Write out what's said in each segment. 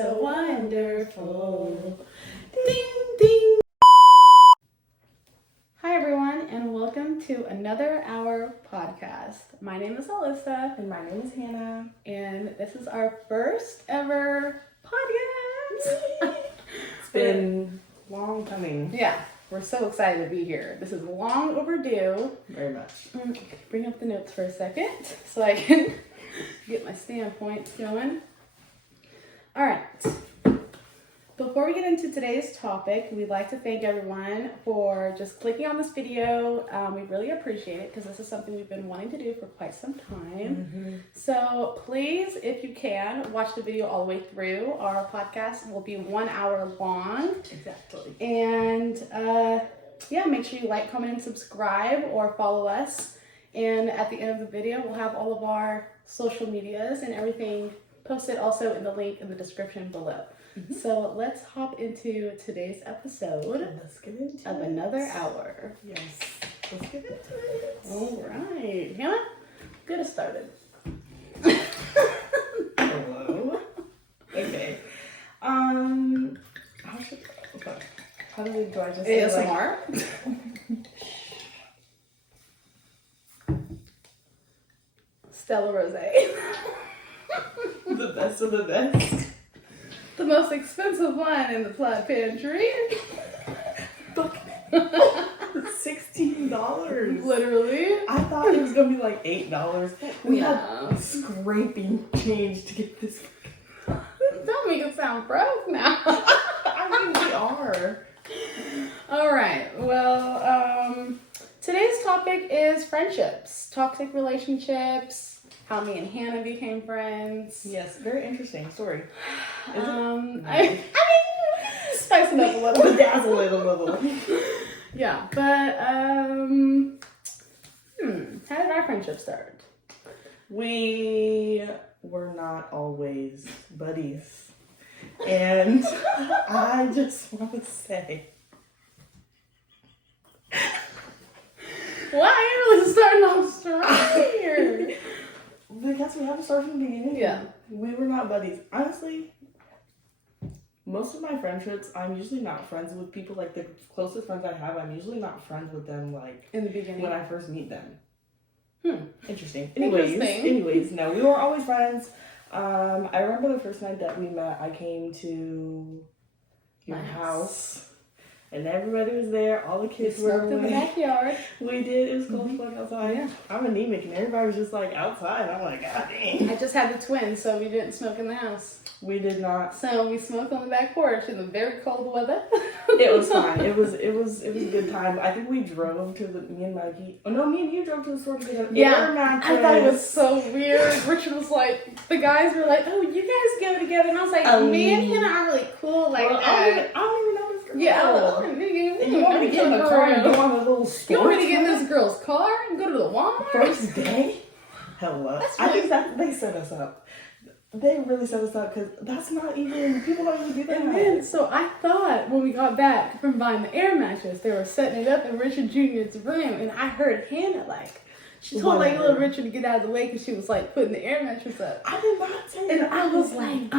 so wonderful. Ding, ding. Hi, everyone, and welcome to another Hour podcast. My name is Alyssa. And my name is Hannah. And this is our first ever podcast. It's been long coming. Yeah, we're so excited to be here. This is long overdue. Very much. Bring up the notes for a second so I can get my standpoints going. All right. Before we get into today's topic, we'd like to thank everyone for just clicking on this video. We really appreciate it because this is something we've been wanting to do for quite some time. So please, if you can, watch the video all the way through. Our podcast will be 1 hour long. Exactly. And make sure you like, comment, and subscribe or follow us. And at the end of the video, we'll have all of our social medias and everything posted also in the link in the description below. So let's hop into today's episode of Another Hour. Yes. Let's get into it. All right. Hannah, get us started. Hello. Okay. How do I just say ASMR? Stella Rosé. The best of the best. The most expensive wine in the Plaid Pantry. $16. Literally. I thought it was gonna be like $8. We Yeah. had scraping change to get this. Don't make it sound broke now. I mean, we are. All right. Well, today's topic is friendships, toxic relationships, how me and Hannah became friends. Yes, very interesting story. I mean, spice it up a little. Bedazzle it a little. Yeah, but how did our friendship start? We were not always buddies. And I just want to say, Why are you really starting off strong here? because we have to start from the beginning. Yeah. We were not buddies. Honestly, most of my friendships, I'm usually not friends with people. Like, the closest friends I have, I'm usually not friends with them, like, In the beginning. when I first meet them. Interesting. Interesting. Anyways, no, we were always friends. I remember the first night that we met, I came to your My house. And everybody was there. All the kids were smoked in the backyard. We did. It was cold as fuck outside. Yeah. I'm anemic, and everybody was just like outside. I'm like, God dang. I just had the twins, so we didn't smoke in the house. We did not. So we smoked on the back porch in the very cold weather. It was fine. It was a good time. I think we drove to me and Mikey. Oh no, me and you drove to the store to get an air mattress. I thought it was so weird. Richard was like, the guys were like, "Oh, you guys go together," and I was like, "Me and Hannah are really cool like that." I don't even know this girl. Yeah, You want me to get in the car and go on a little store? You want me to get in this girl's car and go to the Walmart? First day? Hello. That's I think that they set us up. They really set us up because that's not even, people don't even do that. And then, so I thought when we got back from buying the air mattress, they were setting it up in Richard Jr.'s room, and I heard Hannah she told like little Richard to get out of the way because she was like putting the air mattress up. I did not say And that. I was like,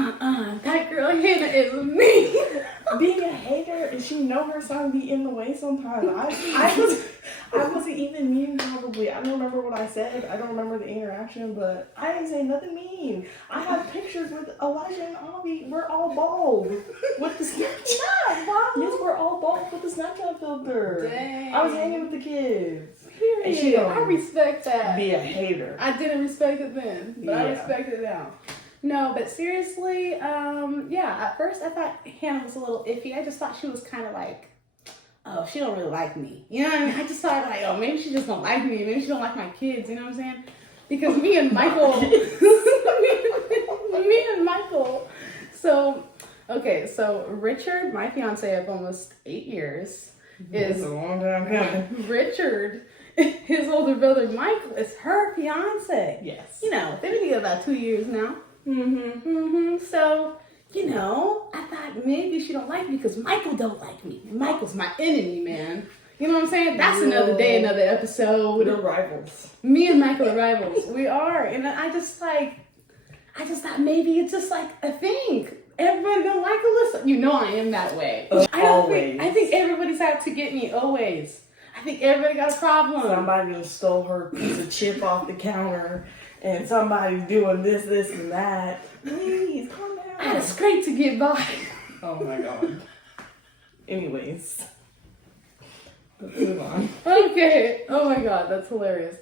that girl Hannah is me. Being a hater, and she know her son be in the way sometimes. I wasn't even mean probably. I don't remember what I said. I don't remember the interaction, but I didn't say nothing mean. I have pictures with Elijah and Avi. We're all bald with the Snapchat. Yes, we're all bald with the Snapchat filter. Dang. I was hanging with the kids. And she Period. don't I respect that. Be a hater. I didn't respect it then, but I Yeah. respect it now. No, but seriously, at first I thought Hannah was a little iffy. I just thought she was kind of like, oh, she don't really like me. You know what I mean? I just thought like, oh, maybe she just don't like me. Maybe she don't like my kids. You know what I'm saying? Because me and Michael, me and Michael. So Richard, my fiance of almost 8 years, It's is a long time coming. Richard. His older brother Michael is her fiance. Yes. You know, they've been together about 2 years now. So, I thought maybe she don't like me because Michael don't like me. Michael's my enemy, man. You know what I'm saying? That's another day, another episode. We're rivals. Me and Michael are rivals. We are. And I just thought maybe it's just like a thing. everybody don't like Alyssa. You know I am that way. I think everybody's out to get me always. I think everybody got a problem. Somebody just stole her piece of chip off the counter, and somebody's doing this, and that. Please, calm down. I had a scrape to get by. Oh my god. Anyways. Let's move on. Okay. Oh my god, that's hilarious.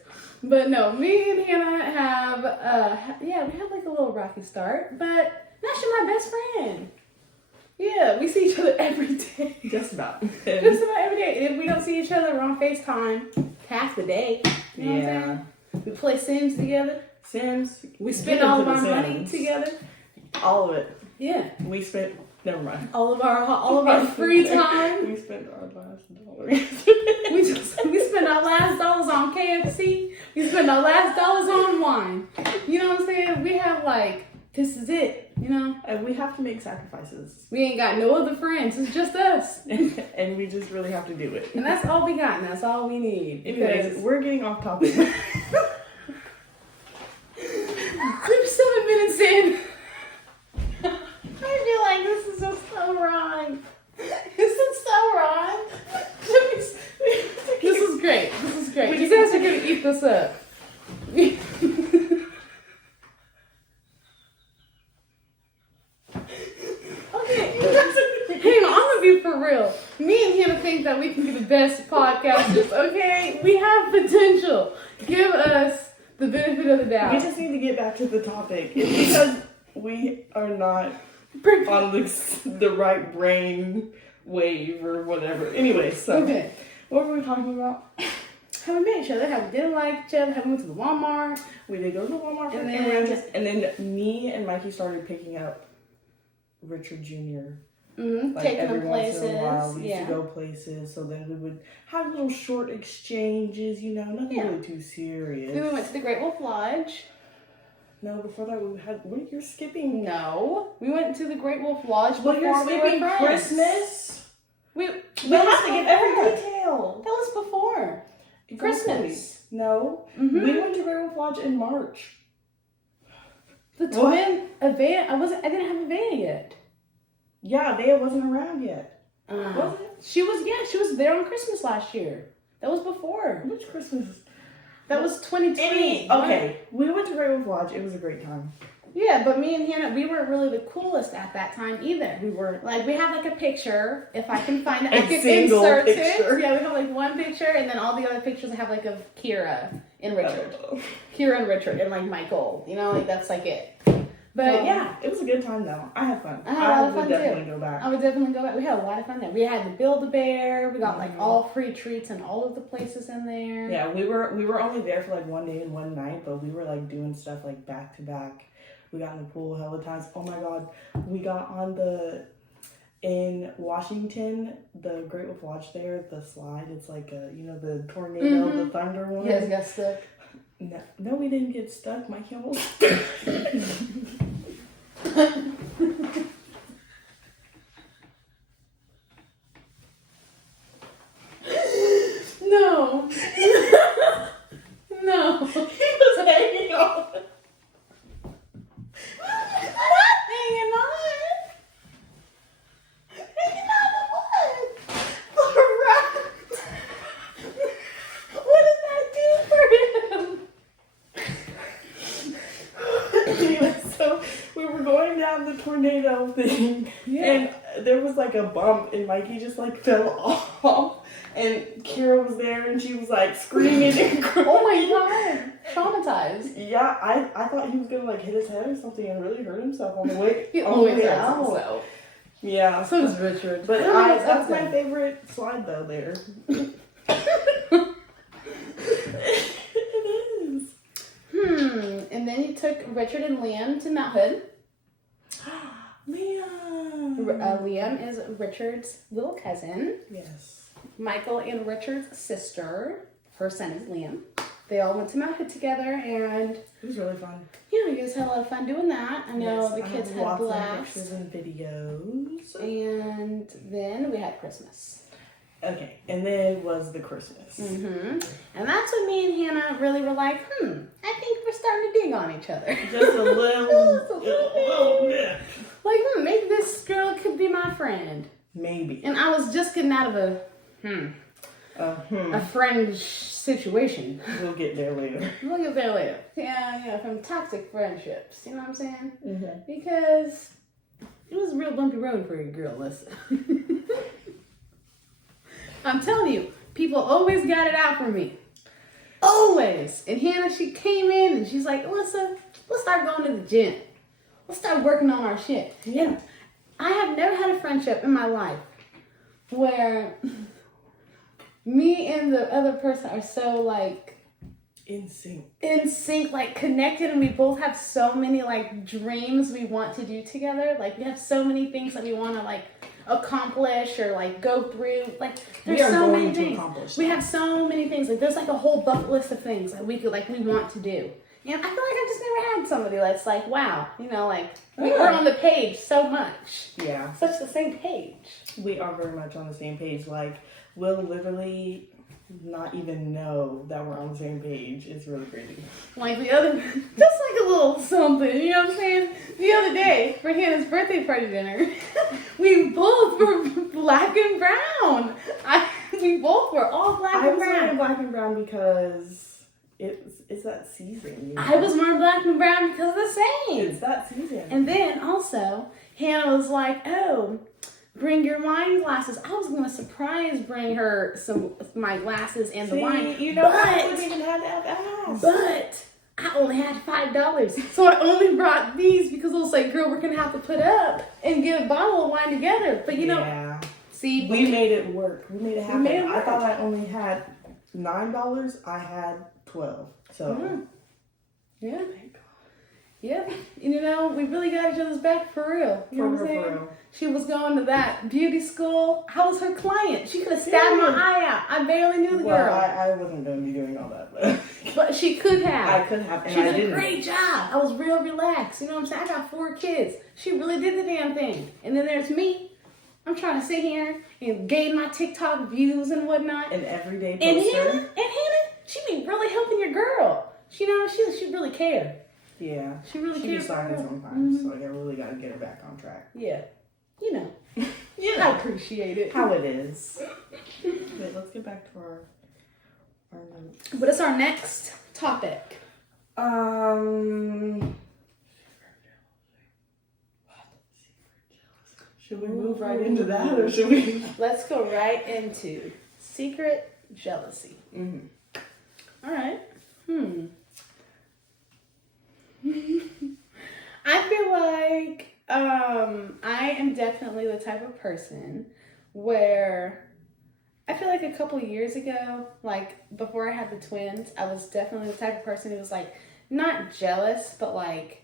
But no, me and Hannah have, we had like a little rocky start, but now she's my best friend. Yeah, we see each other every day. Just about. Just about every day. If we don't see each other, we're on FaceTime half the day. You know what I'm saying? We play Sims together. Sims. We spend all of our money together. All of it. Yeah. We spent, never mind. All of our free time. We spent our last dollar. we spend our last dollars on KFC. We spend our last dollars on wine. You know what I'm saying? We have like, this is it. You know? And we have to make sacrifices. We ain't got no other friends. It's just us. And we just really have to do it. And that's all we got, and that's all we need. Anyways, we're getting off topic. We're 7 minutes in. I feel like this is just so wrong. This is so wrong. This is great. This is great. You guys are gonna eat this up. Hey, I'm gonna be for real. Me and Hannah think that we can be the best podcasters, okay? We have potential. Give us the benefit of the doubt. We just need to get back to the topic. It's because we are not on the right brain wave or whatever. Anyway, so okay. What were we talking about? How we met each other, how we didn't like each other, how we went to the Walmart. We did go to the Walmart And then me and Mikey started picking up Richard Jr. Like Taking every them once in a while, places. we used to go places, so then we would have little short exchanges, you know, nothing really too serious. Then we went to the Great Wolf Lodge. No, before that we had. What you're skipping? No, we went to the Great Wolf Lodge before Well, you're we skipping were friends. Christmas. We have to get every detail. That was before Christmas. No, Mm-hmm. we went to Great Wolf Lodge in March. The twin event. I didn't have a van yet. Yeah, Dea wasn't around yet. Was it? She was there on Christmas last year. That was before. Which Christmas? That was 2020. Okay, we went to Great Wolf Lodge. It was a great time. Yeah, but me and Hannah, we weren't really the coolest at that time either. We were like, we have like a picture. If I can find it, I can single insert picture. it. Yeah, we have like one picture, and then all the other pictures I have like of Kira and Richard. Kira and Richard and like Michael. You know, like that's like it. But yeah, it was a good time though. I had fun. I had a lot of fun would definitely too. go back. I would definitely go back. We had a lot of fun there. We had the Build-A-Bear. We got like all free treats and all of the places in there. Yeah, we were only there for like one day and one night, but we were like doing stuff like back to back. We got in the pool hella times. Oh my god, we got on in Washington, the Great Wolf Lodge there, the slide. It's like the tornado, the thunder one. You guys got stuck. No, we didn't get stuck. Mikey almost. No. No. He was hanging on. Hanging on. Hanging on to what? The rat. What did that do for him? Anyway, so we were going down the tornado thing, and there was like a bump, and Mikey just like fell off, and Kira was there, and she was like screaming and crying. Oh my god, traumatized. Yeah, I thought he was gonna like hit his head or something and really hurt himself on the way. He on the always way hurts out. himself. Yeah, So does Richard. but I mean, that's my favorite slide though. There. It is. And then you took Richard and Liam to Mount Hood. Liam. Liam is Richard's little cousin. Yes. Michael and Richard's sister. Her son is Liam. They all went to Mount Hood together, and It was really fun. yeah, you guys had a lot of fun doing that. I know the kids had lots of blast. pictures and videos. And then we had Christmas. Okay, and then was the Christmas. Mm-hmm. And that's when me and Hannah really were like, I think we're starting to dig on each other. Just a little bit. Like, maybe this girl could be my friend. Maybe. And I was just getting out of a friend situation. We'll get there later. We'll get there later. Yeah, from toxic friendships. You know what I'm saying? Mm-hmm. Because it was a real bumpy road for you, girl. Listen. I'm telling you, people always got it out for me. Always. And Hannah, she came in and she's like, Alyssa, let's start going to the gym. Let's start working on our shit. Yeah. I have never had a friendship in my life where me and the other person are so like in sync, like connected, and we both have so many like dreams we want to do together. Like we have so many things that we want to like accomplish or like go through. Like there's so many things. We have so many things. Like there's like a whole bucket list of things that we want to do. And I feel like I've just never had somebody that's like, wow, you know, like we're on the page so much. Yeah. Such the same page. We are very much on the same page. Like we'll literally not even know that we're on the same page. It's really crazy. Like the other, just like a little something, you know what I'm saying? The other day, for Hannah's birthday party dinner, we both were black and brown. We both were all black and brown. I was wearing black and brown because it's that season. You know? I was more black and brown because of the same. It's that season. And then also, Hannah was like, oh, bring your wine glasses. I was going to bring her my glasses and the wine. You know, I wouldn't even have to ask. But I only had $5. So I only brought these because I was like, girl, we're going to have to put up and get a bottle of wine together. But you know, see. We made it work. We made it happen. I work. thought I only had $9. I had 12. So. Yeah. Yeah. You know, we really got each other's back for real. You know what I'm saying? For real. She was going to that beauty school. I was her client. She could have stabbed my eye out. I barely knew the girl. I wasn't going to be doing all that, but she could have. I could have, and she I did didn't. a great job. I was real relaxed. You know what I'm saying? I got 4 kids. She really did the damn thing. And then there's me. I'm trying to sit here and gain my TikTok views and whatnot. An everyday poster. And Hannah, she be really helping your girl. She really care. Yeah. She really cares. She signs sometimes, so I really got to get her back on track. Yeah. You know. Yeah. I appreciate it. How it is. Wait, let's get back to our notes. What is our next topic? Should we move right into that, or should we? Let's go right into secret jealousy. Mm-hmm. All right. I feel like I am definitely the type of person where I feel like a couple of years ago, like before I had the twins, I was definitely the type of person who was like not jealous, but like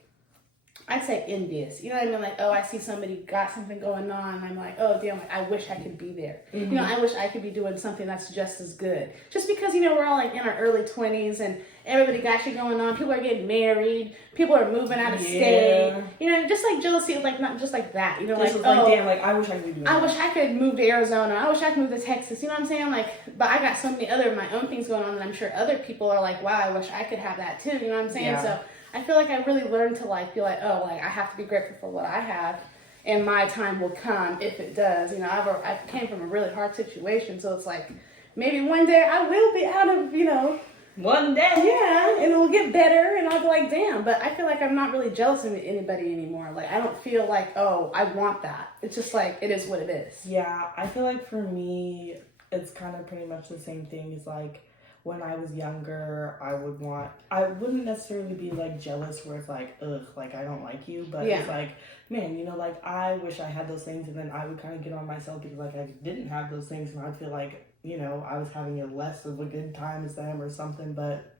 I'd say envious. You know what I mean? Like, oh, I see somebody got something going on. And I'm like, oh, damn, I wish I could be there. Mm-hmm. You know, I wish I could be doing something that's just as good. Just because, you know, we're all like in our early 20s and everybody got shit going on. People are getting married. People are moving out of state. You know, just like jealousy, like not just like that. You know, like, damn, like I wish I could be doing that. I wish I could move to Arizona. I wish I could move to Texas. You know what I'm saying? Like, but I got so many other my own things going on, and I'm sure other people are like, wow, I wish I could have that too. You know what I'm saying? Yeah. So I feel like I really learned to like be like, oh, like I have to be grateful for what I have, and my time will come if it does. You know, I came from a really hard situation, so it's like maybe one day I will be out of, you know. One day. Yeah, and it will get better, and I'll be like, damn. But I feel like I'm not really jealous of anybody anymore. Like, I don't feel like, oh, I want that. It's just like, it is what it is. Yeah, I feel like for me, it's kind of pretty much the same thing as like, when I was younger, I wouldn't necessarily be like jealous where it's like, ugh, like I don't like you, but it's like, man, you know, like I wish I had those things, and then I would kind of get on myself because like I didn't have those things, and I'd feel like, you know, I was having a less of a good time as them or something. But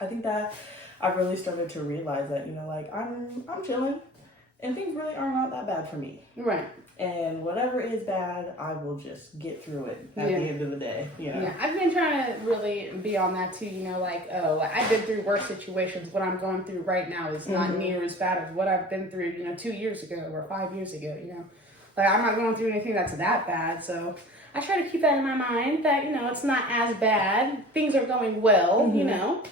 I think that I've really started to realize that, you know, like I'm chilling, and things really are not that bad for me. Right. And whatever is bad, I will just get through it at the end of the day. You know? Yeah, I've been trying to really be on that too, you know, like, oh, like I've been through worse situations. What I'm going through right now is not near as bad as what I've been through, you know, 2 years ago or 5 years ago, you know. Like, I'm not going through anything that's that bad, so I try to keep that in my mind that, you know, it's not as bad. Things are going well, you know.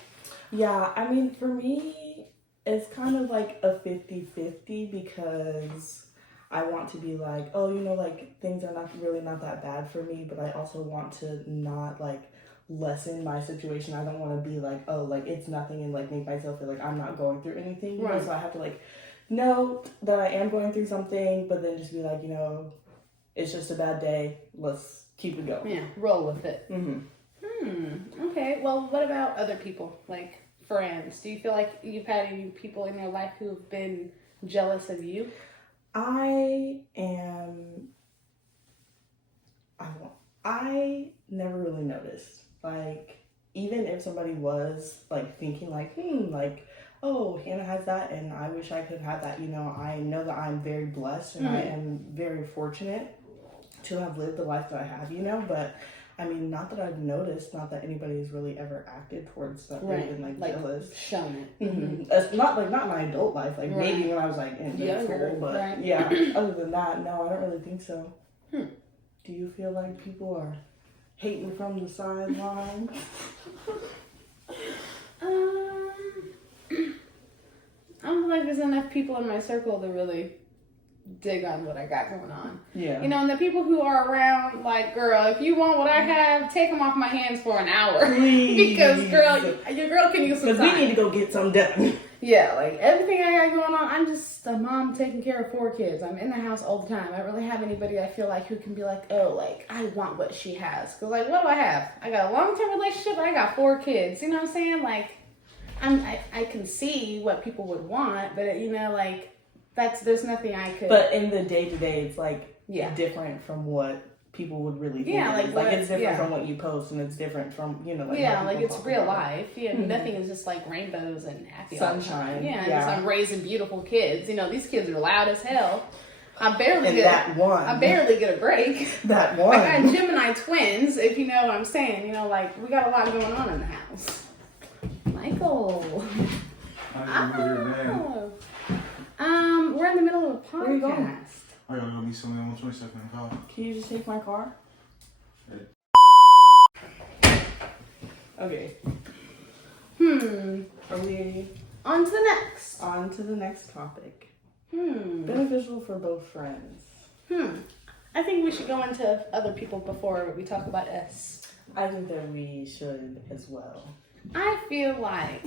Yeah, I mean, for me, it's kind of like a 50-50 because I want to be like, oh, you know, like things are not that bad for me, but I also want to not like lessen my situation. I don't want to be like, oh, like it's nothing and like make myself feel like I'm not going through anything. You know? So I have to like note that I am going through something, but then just be like, you know, it's just a bad day. Let's keep it going. Yeah, roll with it. Okay, well, what about other people, like friends? Do you feel like you've had any people in your life who have been jealous of you? I never really noticed. Like, even if somebody was like thinking like, like, oh, Hannah has that and I wish I could have that, you know that I'm very blessed and I am very fortunate to have lived the life that I have, you know, but I mean, not that I've noticed, not that anybody's really ever acted towards that. They've been like jealous. Shown it. It's not in my adult life, like maybe when I was like in middle school, but yeah, other than that, no, I don't really think so. Do you feel like people are hating from the sidelines? I don't feel like there's enough people in my circle to really dig on what I got going on. Yeah. You know, and the people who are around, like, girl, if you want what I have, take them off my hands for an hour. Please. Because, girl, your girl can use some time. Because we need to go get some done. Yeah, like, everything I got going on, I'm just a mom taking care of 4 kids. I'm in the house all the time. I don't really have anybody I feel like who can be like, oh, like, I want what she has. Because, like, what do I have? I got a long-term relationship, I got 4 kids. You know what I'm saying? Like, I can see what people would want, but, you know, like, there's nothing I could. But in the day-to-day, it's, like, different from what people would really think. Yeah, like it's different from what you post, and it's different from, you know, like, like it's real life. Yeah, nothing is just like rainbows and happy sunshine. Yeah, just I'm raising beautiful kids. You know, these kids are loud as hell. I barely get a break. That one. I got Gemini twins, if you know what I'm saying. You know, like we got a lot going on in the house. Michael. We're in the middle of a podcast. Where are you going? I gotta go meet somebody on 22nd and College. Can you just take my car? Okay. Are we on to the next? On to the next topic. Beneficial for both friends. I think we should go into other people before we talk about us. I think that we should as well. I feel like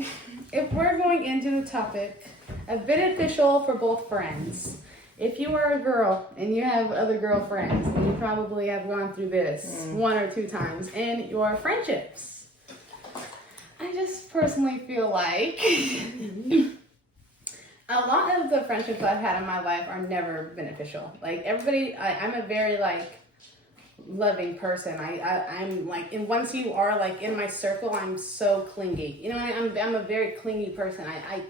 if we're going into the topic of beneficial for both friends, if you are a girl and you have other girlfriends, and you probably have gone through this 1 or 2 times in your friendships, I just personally feel like a lot of the friendships I've had in my life are never beneficial. Like everybody, I'm a very like loving person. I'm like, and once you are like in my circle, I'm so clingy. You know, I'm a very clingy person. I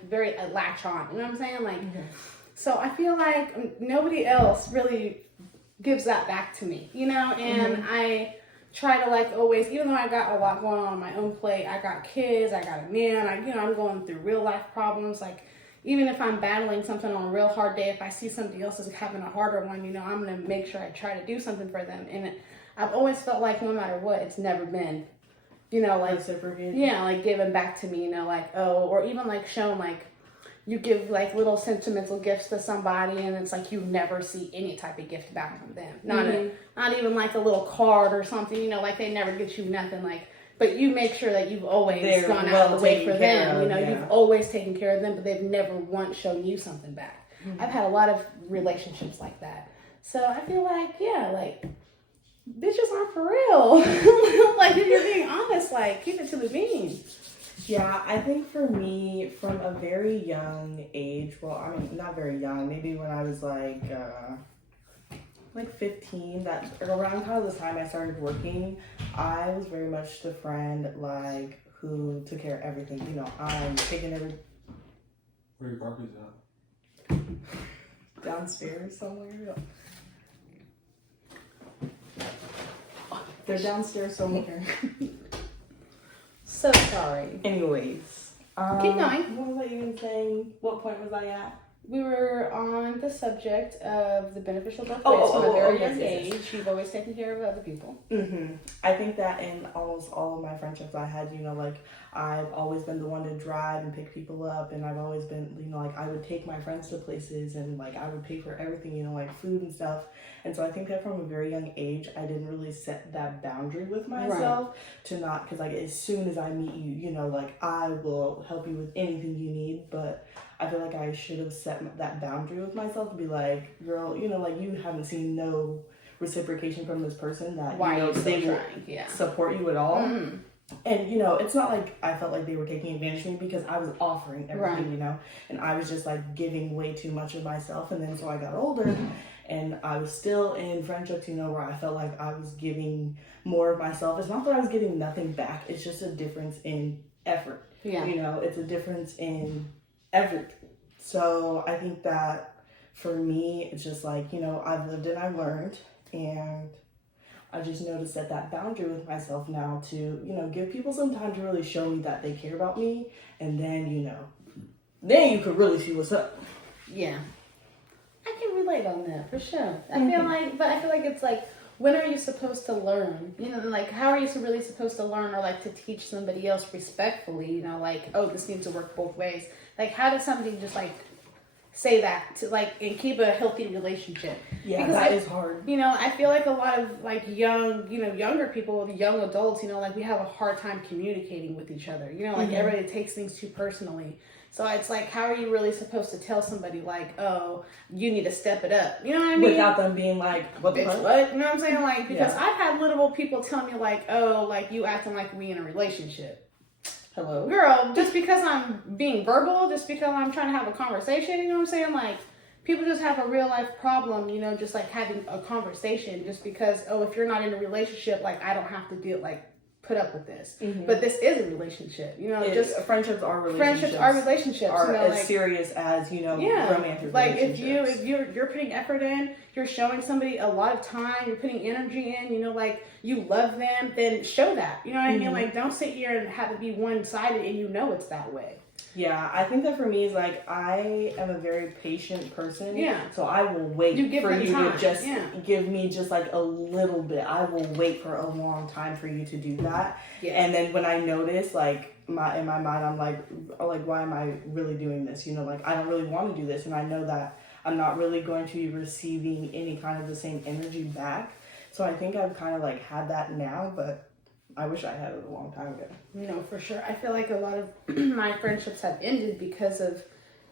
latch on. You know what I'm saying? Like, so I feel like nobody else really gives that back to me. You know, and I try to like always, even though I got a lot going on my own plate, I got kids, I got a man, I'm going through real life problems. Like, even if I'm battling something on a real hard day, if I see somebody else is having a harder one, you know, I'm going to make sure I try to do something for them. And I've always felt like no matter what, it's never been, you know, like, yeah, like given back to me, you know, like, oh, or even like shown, like, you give like little sentimental gifts to somebody and it's like you never see any type of gift back from them. Not even like a little card or something, you know, like they never get you nothing, like, but you make sure that you've always gone out of the way for them. You know, you've always taken care of them, but they've never once shown you something back. I've had a lot of relationships like that. So I feel like, yeah, like, bitches aren't for real. Like, if you're being honest, like, keep it to the bean. Yeah, I think for me, from a very young age, well, I mean, not very young, maybe when I was like 15, that around kind of the time I started working, I was very much the friend like who took care of everything. You know, I'm taking Where your car keys at? Downstairs somewhere. They're downstairs somewhere. So sorry. Anyways. Keep going. What was I even saying? What point was I at? we were on the subject of the beneficial both ways Oh, from a very yes, young yes, yes. age. You've always taken care of other people. I think that in almost all of my friendships I had, like I've always been the one to drive and pick people up, and I've always been, like I would take my friends to places and like I would pay for everything, like food and stuff. And so I think that from a very young age, I didn't really set that boundary with myself to not, because like as soon as I meet you, like I will help you with anything you need, but I feel like I should have set that boundary with myself to be like, girl, like you haven't seen no reciprocation from this person that Why are you they still will trying? Yeah. support you at all. Mm-hmm. And it's not like I felt like they were taking advantage of me, because I was offering everything, and I was just like giving way too much of myself. And then so I got older and I was still in friendships, where I felt like I was giving more of myself. It's not that I was getting nothing back, it's just a difference in effort. Yeah. It's a difference in everything. So I think that for me, it's just like, I've lived and I've learned, and I just know to set that boundary with myself now to, give people some time to really show me that they care about me, and then, then you could really see what's up. Yeah. I can relate on that for sure. I feel like it's like, when are you supposed to learn? Like how are you really supposed to learn, or like to teach somebody else respectfully, like, oh, this needs to work both ways. Like how does somebody just like say that to like and keep a healthy relationship? Yeah, because that is hard. I feel like a lot of like younger people, young adults, like we have a hard time communicating with each other. Like everybody takes things too personally. So it's like, how are you really supposed to tell somebody like, oh, you need to step it up? You know what I mean? Without them being like, what the fuck? What? You know what I'm saying? Like, because I've had literal people tell me like, oh, like you acting like we in a relationship. Hello? Girl, just because I'm being verbal, just because I'm trying to have a conversation, you know what I'm saying? Like, people just have a real life problem, just like having a conversation, just because, oh, if you're not in a relationship, like I don't have to put up with this. But this is a relationship, just friendships are relationships. Are as serious as, romantic like relationships. if you're putting effort in, you're showing somebody a lot of time, you're putting energy in, like you love them, then show that. You know what I mean? Like don't sit here and have it be one-sided and it's that way. Yeah, I think that for me is like, I am a very patient person. Yeah. So I will wait for you time. to just give me just like a little bit. I will wait for a long time for you to do that. Yeah. And then when I notice, like, in my mind, I'm like, why am I really doing this? Like, I don't really want to do this. And I know that I'm not really going to be receiving any kind of the same energy back. So I think I've kind of like had that now, but I wish I had it a long time ago. For sure. I feel like a lot of my friendships have ended because of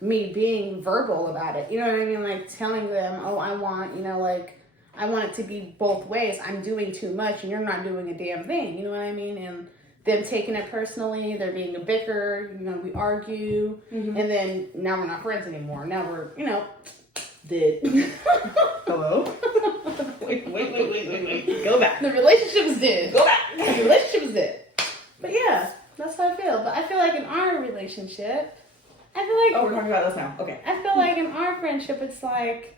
me being verbal about it. You know what I mean? Like telling them, oh, I want, I want it to be both ways. I'm doing too much and you're not doing a damn thing. You know what I mean? And them taking it personally, there being a bicker, we argue, and then now we're not friends anymore. Now we're, dead. Hello? Wait. Go back. The relationship is dead. Go back. The relationship is dead. But yeah, that's how I feel. But I feel like in our relationship, we're talking about this now. Okay. I feel like in our friendship, it's like,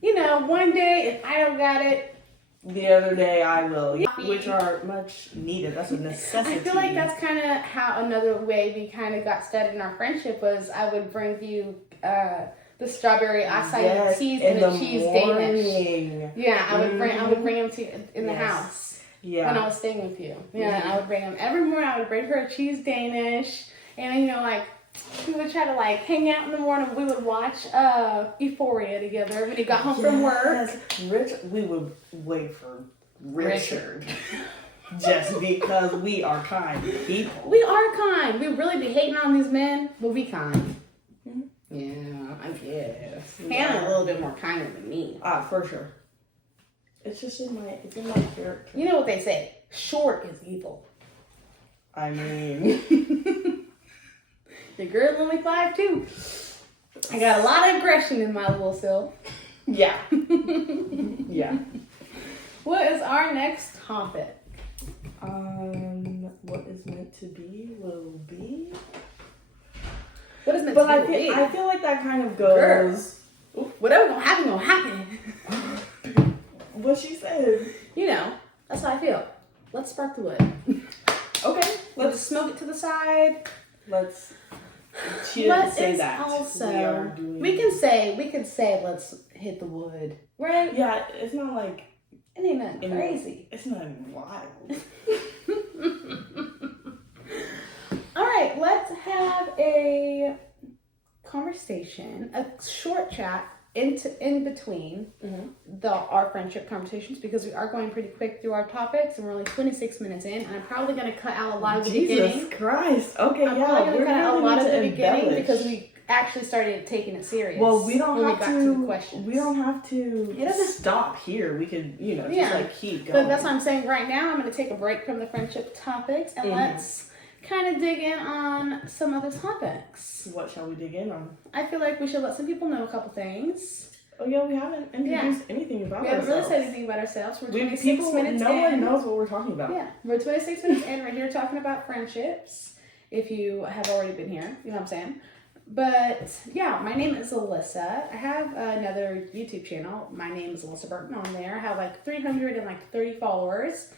one day if I don't got it, the other day I will, which are much needed. That's a necessity. I feel like that's kind of how another way we kind of got started in our friendship was I would bring you the strawberry acai teas and the cheese Danish. Yeah, I would bring them to you in the house. Yeah. When I was staying with you. Yeah, I would bring them every morning. I would bring her a cheese Danish, and we would try to hang out in the morning. We would watch Euphoria together when he got home from work. We would wait for Richard. Just because we are kind people. We are kind. We really be hating on these men, but we kind. Mm-hmm. Yeah, I guess. Hannah's a little bit more kinder than me. For sure. It's just in my character. You know what they say? Short is evil. I mean, the girl's only 5'2". I got a lot of aggression in my little self. Yeah. Yeah. What is our next topic? What is meant to be will be. What is meant to be will be? I feel like that kind of goes. Whatever gonna happen. What she said. That's how I feel. Let's spark the wood. Okay. Let's smoke it to the side. Let's She didn't But say it's that. also we can say let's hit the wood, right? Yeah, it's not like It ain't nothing crazy. It's not wild. All right, let's have a conversation, a short chat in between our friendship conversations, because we are going pretty quick through our topics and we're only 26 minutes in, and I'm probably going to cut out a lot of the beginning. Jesus Christ. Okay, I'm yeah. probably going to We're cut out a really lot of need the to beginning embellish. because we actually started taking it serious. Well, we don't when have we got to. to the questions. We don't have to It doesn't stop here. We could, just Yeah. like keep going. But that's what I'm saying right now. I'm going to take a break from the friendship topics and let's kind of dig in on some other topics. What shall we dig in on? I feel like we should let some people know a couple things. Oh yeah, we haven't introduced anything about We haven't ourselves. really said anything about ourselves. We're 26 People, minutes no in. one knows what we're talking about. Yeah, we're 26 minutes in. We're here talking about friendships. If you have already been here, you know what I'm saying. But yeah, my name is Alyssa. I have another YouTube channel. My name is Alyssa Burton on there. I have like 330 followers.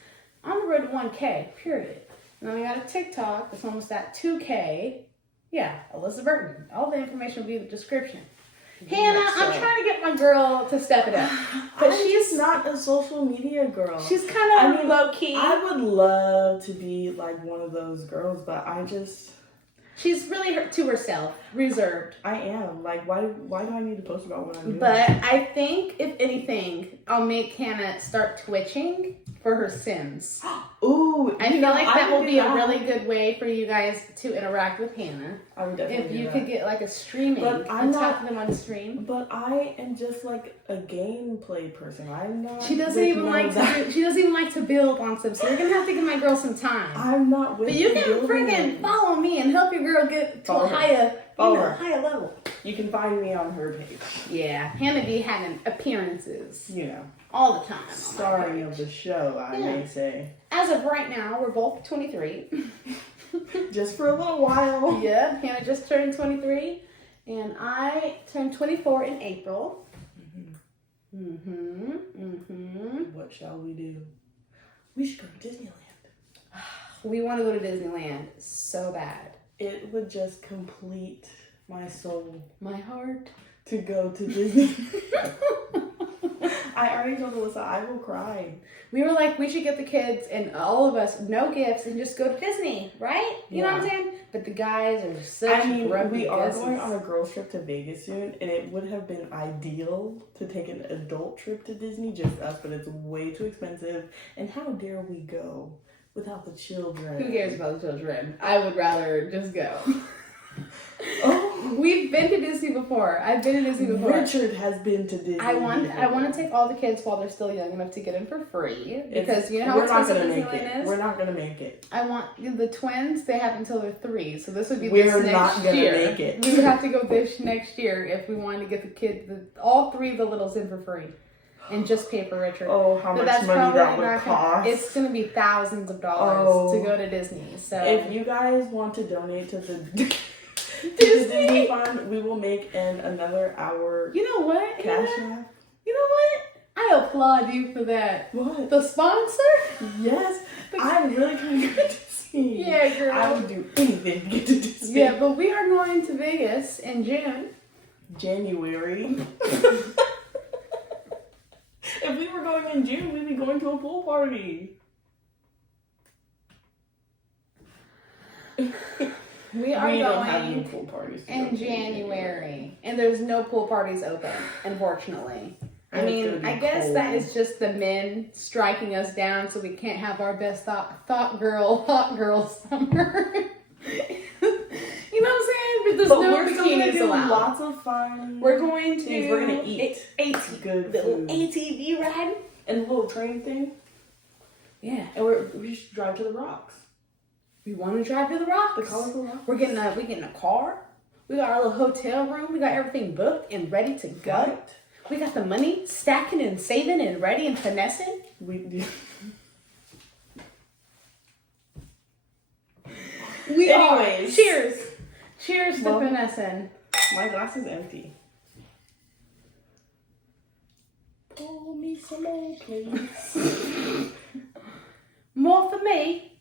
On the road to 1K, period. And then we got a TikTok that's almost at 2K. Yeah, Alyssa Burton. All the information will be in the description. Hannah, I'm trying to get my girl to step it up. But she's not a social media girl. She's kind of low key. I would love to be like one of those girls, but She's really to herself, reserved. I am. Like, why do I need to post about what I'm doing? But I think, if anything, I'll make Hannah start twitching for her sins. Ooh, I feel like that will be a really good way for you guys to interact with Hannah. I would definitely If do you that. could get like a streaming and talk to them on stream. But I am just like a gameplay person. I'm not. She doesn't even like to build on some. So you're gonna have to give my girl some time. I'm not with. But you can freaking follow me and help your girl get to a higher level. You can find me on her page. Yeah, Hannah be having appearances. All the time. Starring of the show, I may say. As of right now, we're both 23. Just for a little while. Yeah, Hannah just turned 23, and I turned 24 in April. What shall we do? We should go to Disneyland. We want to go to Disneyland so bad. It would just complete my soul. My heart. To go to Disney. I already told Alyssa I will cry. We were like, we should get the kids and all of us no gifts and just go to Disney, right? You know what I'm saying? But the guys are such grumpy we are guesses. going on a girls trip to Vegas soon, and it would have been ideal to take an adult trip to Disney, just us, but it's way too expensive. And how dare we go without the children? Who cares about the children? I would rather just go. Oh, we've been to Disney before. I've been to Disney before. Richard has been to Disney. I want to take all the kids while they're still young enough to get in for free, because you know how we're not expensive gonna make Disneyland it. is. We're not gonna make it. I want the twins. They have until they're 3, so this would be We're this not next gonna year. make it. We would have to go this next year if we wanted to get the kids, all 3 of the littles in for free, and just pay for Richard. Oh, how But much that's money probably that would not cost! It's going to be thousands of dollars to go to Disney. So if you guys want to donate to the Disney Fund, we will make another hour. You know what? Cash Hannah? app. You know what? I applaud you for that. What? The sponsor? Yes, I'm really trying to get to Disney. Yeah, girl. I would do anything to get to Disney. Yeah, but we are going to Vegas in June. January. If we were going in June, we'd be going to a pool party. We are don't have any going pool parties to go in to January, and there's no pool parties open, unfortunately. I And it's mean, gonna be I guess cold. that is just the men striking us down, so we can't have our best hot girl summer. You know what I'm saying? But there's no we're still gonna bikinis do allowed. lots of fun. We're going to. things. We're gonna eat good little food. ATV ride. And a little train thing. Yeah, And we should drive to the rocks. we want to drive to the rocks. The colorful rocks. We're getting a car. We got our little hotel room. We got everything booked and ready to go. Right. We got the money stacking and saving and ready and finessing. We Anyways. Are. Cheers. Cheers to finessing. My glass is empty. Pour me some more, please. More for me.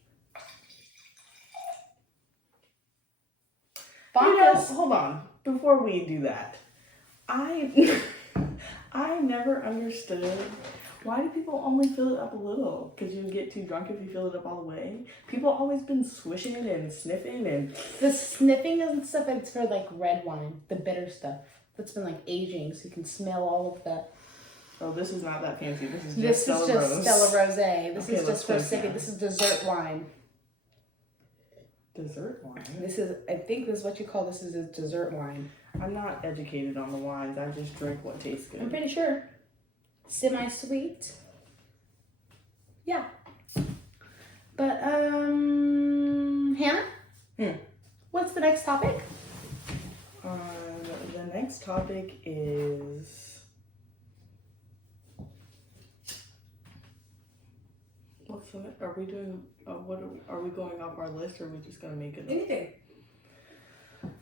Vodka's hold on. Before we do that, I never understood why do people only fill it up a little? Because you get too drunk if you fill it up all the way. People always been swishing and sniffing and the sniffing and stuff. It's for like red wine, the bitter stuff that's been like aging, so you can smell all of the. oh, this is not that fancy. This is This just is Stella just Rose. Stella Rosé. This Okay, is let's just for close sipping. down. This is dessert wine. Dessert wine. This is, I think, this is what you call this is a dessert wine. I'm not educated on the wines. I just drink what tastes good. I'm pretty sure. Semi-sweet. Yeah. But Hannah, what's the next topic? The next topic is what's the are we doing? What are we going off our list, or are we just gonna make it? Anything.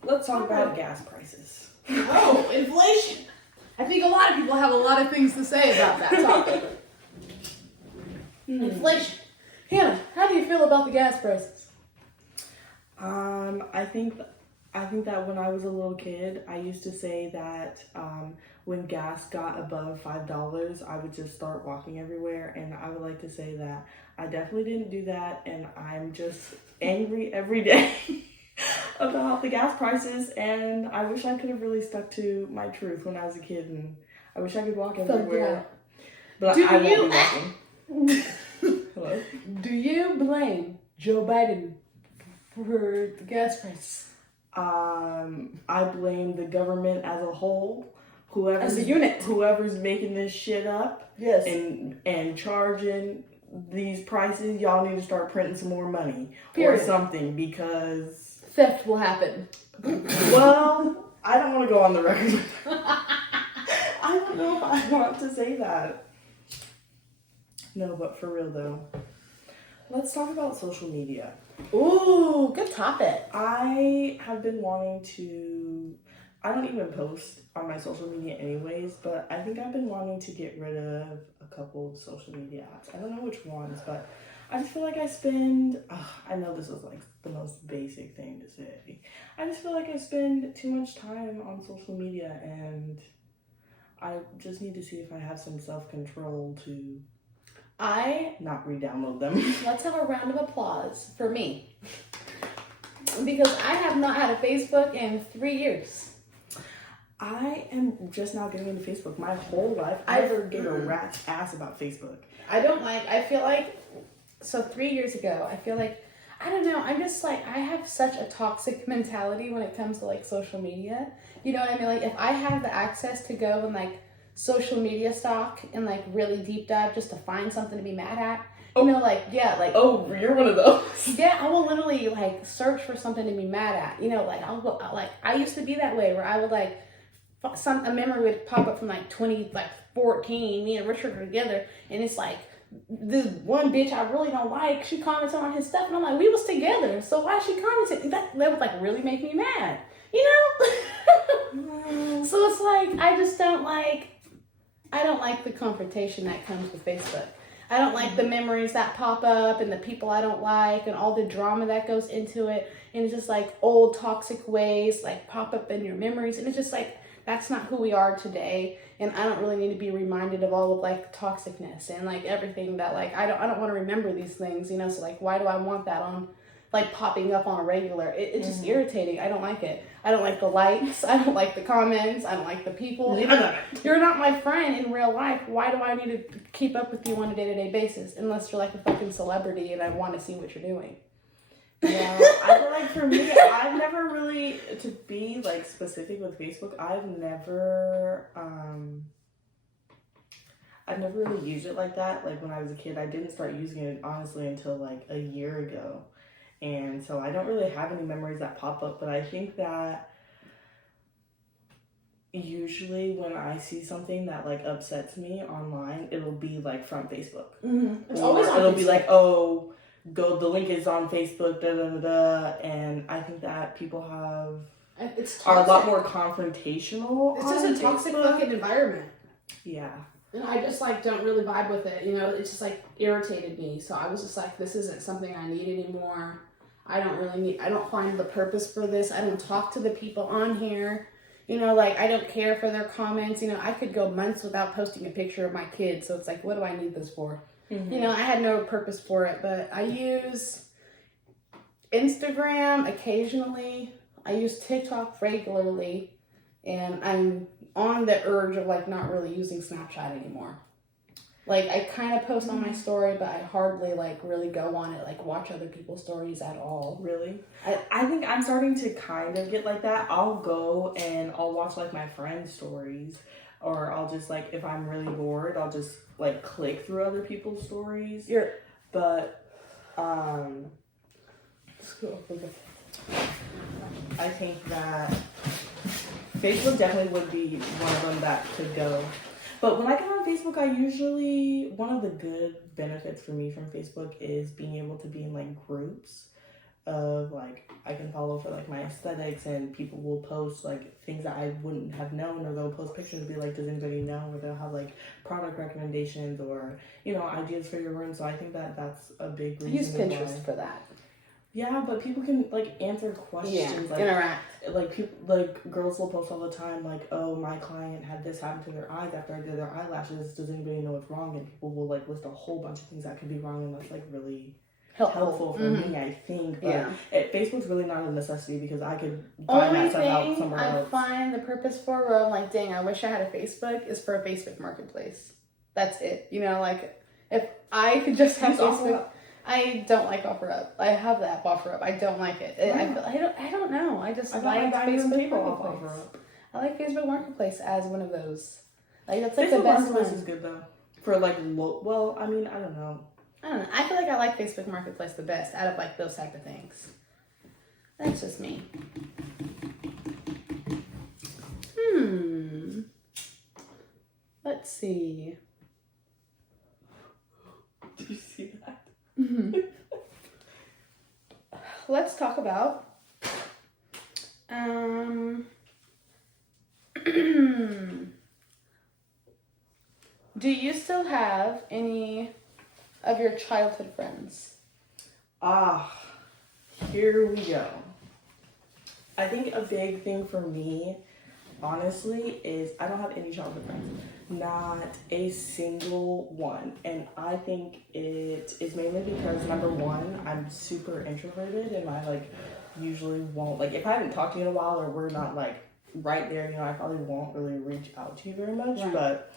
Let's talk about gas prices. Oh, inflation. I think a lot of people have a lot of things to say about that topic. Inflation. Hannah, how do you feel about the gas prices? I think that when I was a little kid, I used to say that when gas got above $5, I would just start walking everywhere, and I would like to say that I definitely didn't do that, and I'm just angry every day about the gas prices, and I wish I could have really stuck to my truth when I was a kid, and I wish I could walk everywhere, but Do I won't you- be walking. Hello? Do you blame Joe Biden for the gas prices? I blame the government as a whole. As a unit. Whoever's making this shit up Yes. and charging these prices, y'all need to start printing some more money Period. or something, because Theft will happen. well, I don't want to go on the record. I don't know if I want to say that. No, but for real though, let's talk about social media. Ooh, good topic. I have been wanting to, I don't even post on my social media anyways, but I think I've been wanting to get rid of a couple of social media apps. I don't know which ones, but I just feel like I spend, I know this is like the most basic thing to say. I just feel like I spend too much time on social media, and I just need to see if I have some self-control to not re-download them. Let's have a round of applause for me. Because I have not had a Facebook in 3 years. I am just now getting into Facebook. My whole life, I never gave a rat's ass about Facebook. I feel like, so 3 years ago, I feel like, I don't know, I'm just like, I have such a toxic mentality when it comes to like social media. You know what I mean? Like if I have the access to go and like social media stalk and like really deep dive just to find something to be mad at, you know, like, yeah, like, Oh, you're one of those. yeah, I will literally like search for something to be mad at. You know, like I'll go, like I used to be that way where I would like, a memory would pop up from like 2014, me and Richard were together, and it's like, this one bitch I really don't like, she commented on his stuff, and I'm like, we was together, so why she commented? That would like really make me mad, you know? So it's like, I don't like the confrontation that comes with Facebook. I don't like the memories that pop up and the people I don't like and all the drama that goes into it. And it's just like old toxic ways like pop up in your memories. And it's just like, that's not who we are today. And I don't really need to be reminded of all of like toxicness and like everything that like, I don't want to remember these things, you know? So like, why do I want that on like popping up on a regular? It's just irritating. I don't like it. I don't like the likes. I don't like the comments. I don't like the people. You're not my friend in real life. Why do I need to keep up with you on a day-to-day basis? Unless you're like a fucking celebrity and I want to see what you're doing. Yeah, I feel like for me, I've never really, to be like specific with Facebook, I've never really used it like that. Like when I was a kid, I didn't start using it honestly until like a year ago. And so I don't really have any memories that pop up, but I think that usually when I see something that like upsets me online, it'll be like from Facebook. It's Or always on it'll Facebook. be like, oh, the link is on Facebook, da da da da. And I think that people are a lot more confrontational. It's just on a toxic Facebook. fucking environment. Yeah. And I just like don't really vibe with it, you know. It just like irritated me. So I was just like, this isn't something I need anymore. I don't find the purpose for this. I don't talk to the people on here. You know, like, I don't care for their comments. You know, I could go months without posting a picture of my kids. So it's like, what do I need this for? Mm-hmm. You know, I had no purpose for it, but I use Instagram occasionally. I use TikTok regularly, and I'm on the urge of like not really using Snapchat anymore. Like, I kind of post on my story, but I hardly like really go on it, like watch other people's stories at all. Really? I think I'm starting to kind of get like that. I'll go and I'll watch like my friends' stories, or I'll just like, if I'm really bored, I'll just like click through other people's stories. But I think that Facebook definitely would be one of them that could go. But when I get on Facebook, one of the good benefits for me from Facebook is being able to be in like groups of like, I can follow for like my aesthetics, and people will post like things that I wouldn't have known, or they'll post pictures and be like, does anybody know? Or they'll have like product recommendations, or, you know, ideas for your room. So I think that that's a big reason. I use Pinterest for that. Yeah, but people can like answer questions, like interact. Like people, like girls will post all the time, like, oh, my client had this happen to their eyes after I did their eyelashes. Does anybody know what's wrong? And people will like list a whole bunch of things that could be wrong, and that's like really helpful for me, I think. But Facebook's really not a necessity, because I could find that stuff out somewhere else. I find the purpose for where I'm like, dang, I wish I had a Facebook, is for a Facebook marketplace. That's it. You know, like, if I could just have Facebook. I don't like OfferUp. I have the app OfferUp. I don't like it. I don't know. I just like Facebook Marketplace. I like Facebook Marketplace as one of those. Like, that's like Facebook the best Marketplace one. is good though. For like well, I mean, I don't know. I feel like I like Facebook Marketplace the best out of like those type of things. That's just me. Let's see. Did you see that? Let's talk about do you still have any of your childhood friends? Here we go. I think a big thing for me, honestly, is I don't have any childhood friends. Not a single one. And I think it is mainly because, number one, I'm super introverted, and I like usually won't, like, if I haven't talked to you in a while, or we're not like right there, you know, I probably won't really reach out to you very much. Right. But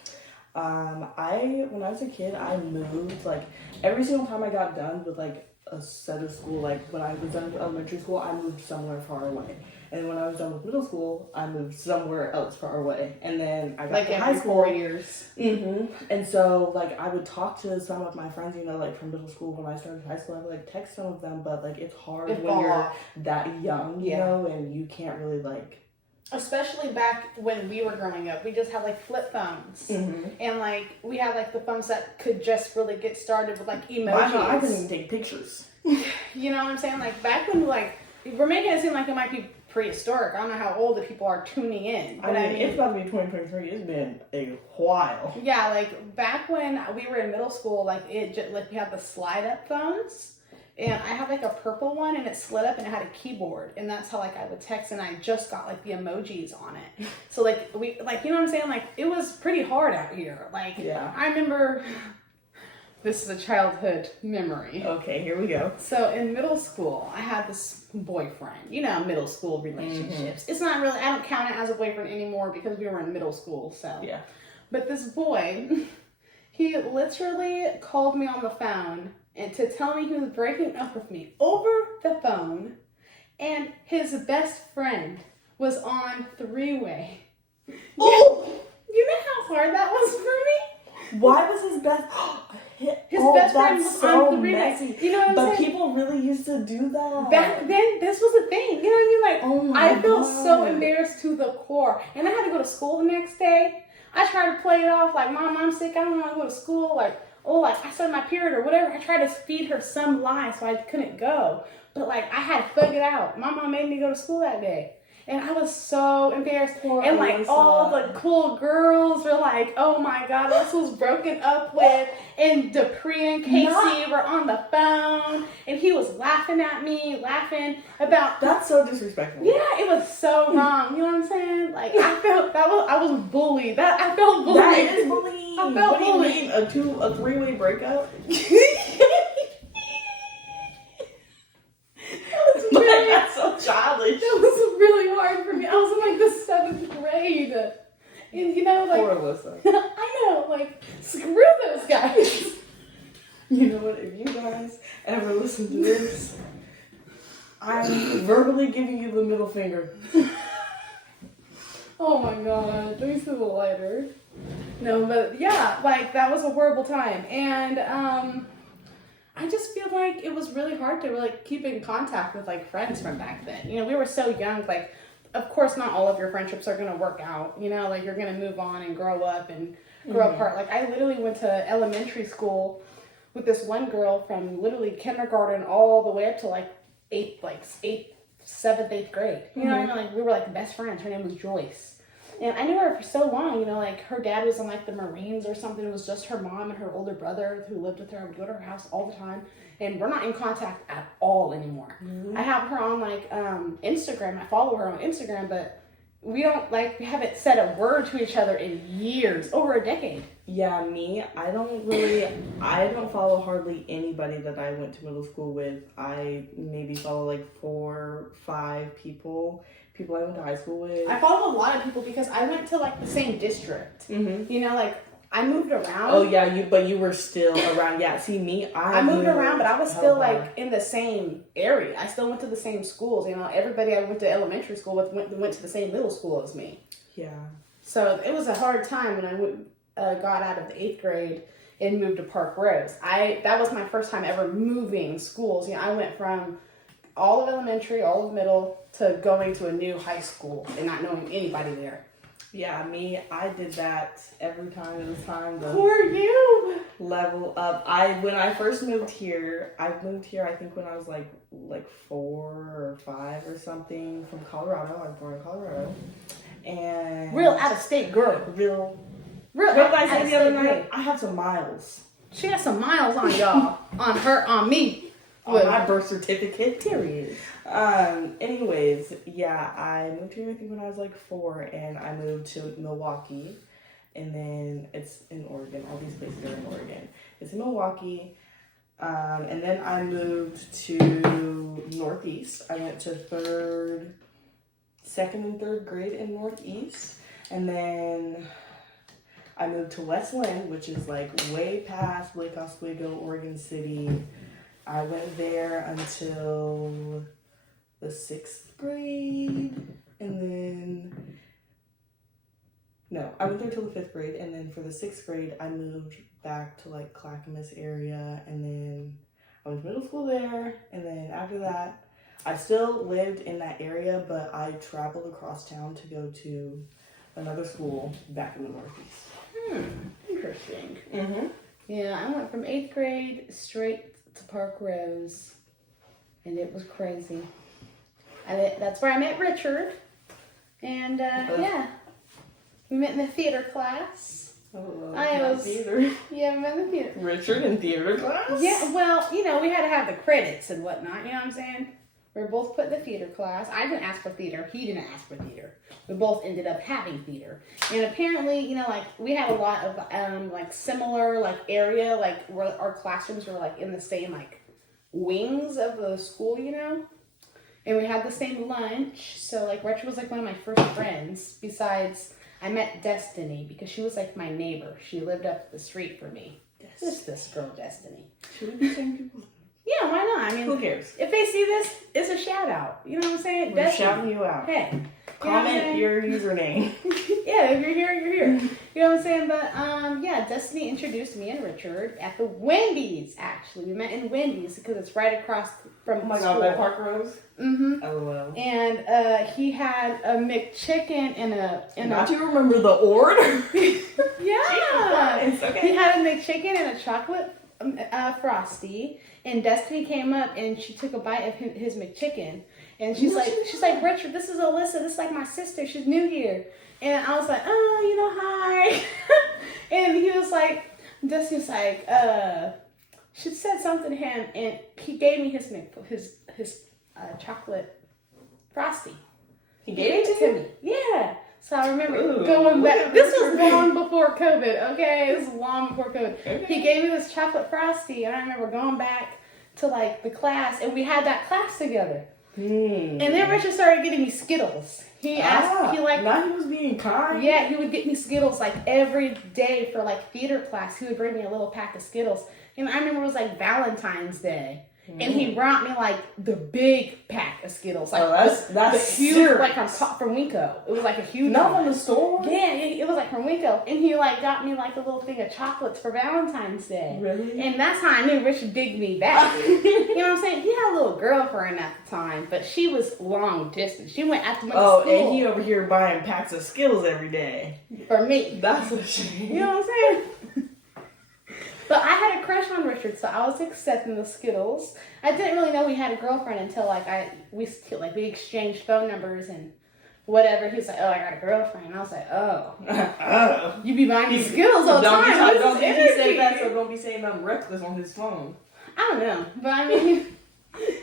when I was a kid, I moved like every single time I got done with like a set of school. Like when I was done with elementary school, I moved somewhere far away. And when I was done with middle school, I moved somewhere else far away. And then I got like to high school. 4 years. And so, like, I would talk to some of my friends, you know, like, from middle school. When I started high school, I would, like, text some of them. But, like, it's hard when you're that young, you know, and you can't really, like... Especially back when we were growing up. We just had, like, flip phones. And, like, we had, like, the phones that could just really get started with, like, emojis. I couldn't even take pictures. You know what I'm saying? Like, back when, like, we're making it seem like it might be prehistoric. I don't know how old the people are tuning in. But I mean, it's about to be 2023. It's been a while. Yeah, like back when we were in middle school, like we had the slide up phones, and I had like a purple one, and it slid up and it had a keyboard, and that's how like I would text, and I just got like the emojis on it. So like you know what I'm saying? Like it was pretty hard out here. Like I remember. This is a childhood memory. Okay, here we go. So in middle school, I had this boyfriend. You know, middle school relationships. It's not really, I don't count it as a boyfriend anymore because we were in middle school, so. Yeah. But this boy, he literally called me on the phone and to tell me he was breaking up with me over the phone, and his best friend was on three-way. Oh! You know how hard that was for me? Why was his best... His best friend was so on the messy. You know what I'm saying? But people really used to do that. Back then, this was a thing. You know what I mean? Like, I felt so embarrassed to the core. And I had to go to school the next day. I tried to play it off like, Mom, I'm sick. I don't want to go to school. Like, oh, like, I started my period or whatever. I tried to feed her some lie so I couldn't go. But, like, I had to thug it out. My mom made me go to school that day. And I was so embarrassed. Poor And like Alyssa. all the cool girls were like, oh my God, Alyssa's broken up with. And Dupree and Casey were on the phone. And he was laughing at me, laughing about. That's so disrespectful. Yeah, it was so wrong. You know what I'm saying? Like I felt I was bullied. I felt bullied. That is bullying. I felt what do you bullied. mean? A three-way breakup? That's so childish. That was really hard for me. I was in like the 7th grade. And you know, like Poor Alyssa. I know, like screw those guys. You know what? If you guys ever listen to this, I'm verbally giving you the middle finger. Oh my God, let me see the lighter. No, but yeah, like that was a horrible time. And I just feel like it was really hard to really keep in contact with like friends from back then. You know, we were so young, like of course not all of your friendships are gonna work out, you know, like you're gonna move on and grow up and grow apart. Like I literally went to elementary school with this one girl from literally kindergarten all the way up to like 7th, 8th grade. You know what I mean? Like we were like best friends. Her name was Joyce. And I knew her for so long, you know, like her dad was in like the Marines or something. It was just her mom and her older brother who lived with her. I would go to her house all the time. And we're not in contact at all anymore. Mm-hmm. I have her on like Instagram. I follow her on Instagram, but we haven't said a word to each other in years, over a decade. Yeah, me, I don't follow hardly anybody that I went to middle school with. I maybe follow like 4, 5 people I went to high school with. I follow a lot of people because I went to like the same district. Mm-hmm. You know, like I moved around. Oh yeah, but you were still around. Yeah, see me, I moved around, but I was still hella. like in the same area. I still went to the same schools. You know, everybody I went to elementary school with went to the same middle school as me. Yeah. So it was a hard time when I got out of the 8th grade and moved to Park Rose. That was my first time ever moving schools. You know, I went from all of elementary, all of middle, to going to a new high school and not knowing anybody there. Yeah, me, I did that every time it was time to Who are you? level up. When I first moved here, I think when I was like 4 or 5 or something from Colorado. I was born in Colorado. And Real out of state girl. Real Real what did I out say of the other state night? girl. I have some miles. She got some miles on y'all. on me. On my birth certificate, period. Anyways, yeah, I moved here I think when I was like 4, and I moved to Milwaukee, and then it's in Oregon. All these places are in Oregon. It's in Milwaukee, and then I moved to Northeast. I went to 2nd and 3rd grade in Northeast, and then I moved to West Linn, which is like way past Lake Oswego, Oregon City. I went there until the 6th grade, and then I went there till the 5th grade, and then for the 6th grade, I moved back to like Clackamas area, and then I went to middle school there, and then after that, I still lived in that area, but I traveled across town to go to another school back in the Northeast. Interesting. Mm-hmm. Yeah, I went from 8th grade straight to Park Rose, and it was crazy. That's where I met Richard, and yeah, we met in the theater class. Oh, I was theater. Yeah, we met in the theater. Richard in theater class? Yeah, well, you know, we had to have the credits and whatnot. You know what I'm saying? We were both put in the theater class. I didn't ask for theater. He didn't ask for theater. We both ended up having theater. And apparently, you know, like, we had a lot of, like, similar, like, area, like, where our classrooms were, like, in the same, like, wings of the school, you know? And we had the same lunch. So, like, Rachel was, like, one of my first friends. Besides, I met Destiny because she was, like, my neighbor. She lived up the street from me. Just this girl, Destiny. Should we be saying people? Yeah, why not? I mean, Who cares? if they see this, it's a shout out. You know what I'm saying? We're Destiny. shouting you out. Hey. Comment your username. Yeah, if you're here, you're here. You know what I'm saying? But yeah, Destiny introduced me and Richard at the Wendy's. Actually, we met in Wendy's because it's right across from Oh my school. god, that Park Rose? Mm-hmm. LOL. And he had a McChicken and Not you remember the order? yeah. It's okay. He had a McChicken and a chocolate Frosty, and Destiny came up and she took a bite of his McChicken, and she's like, Richard, this is Alyssa. This is like my sister. She's new here, and I was like, oh, hi, and he was like, Destiny's like, she said something to him, and he gave me his chocolate Frosty. He gave it to me. Yeah. So I remember Ooh, going back. This was Richard. long before COVID. Okay, this was long before COVID. Okay. He gave me this chocolate Frosty, and I remember going back to like the class, and we had that class together. And then Richard started getting me Skittles. He asked, now he was being kind. yeah, he would get me Skittles like every day for like theater class. He would bring me a little pack of Skittles. And I remember it was like Valentine's Day. And he brought me like the big pack of Skittles. Like that's the huge, serious. like from Winco. It was like a huge Not one. from the store. Yeah, it was like from Winco. And he like got me like a little thing of chocolates for Valentine's Day. Really? And that's how I knew Richard digged me back. You know what I'm saying? He had a little girlfriend at the time, but she was long distance. She went after my school. And he over here buying packs of Skittles every day. For me. That's a shame. You know what I'm saying? But I had a crush on Richard, so I was accepting the Skittles. I didn't really know he had a girlfriend until we exchanged phone numbers and whatever. He was like, "Oh, I got a girlfriend," and I was like, "Oh, you be buying me Skittles all the time." Don't think he said that, so don't be saying I'm reckless on his phone. I don't know, but I mean,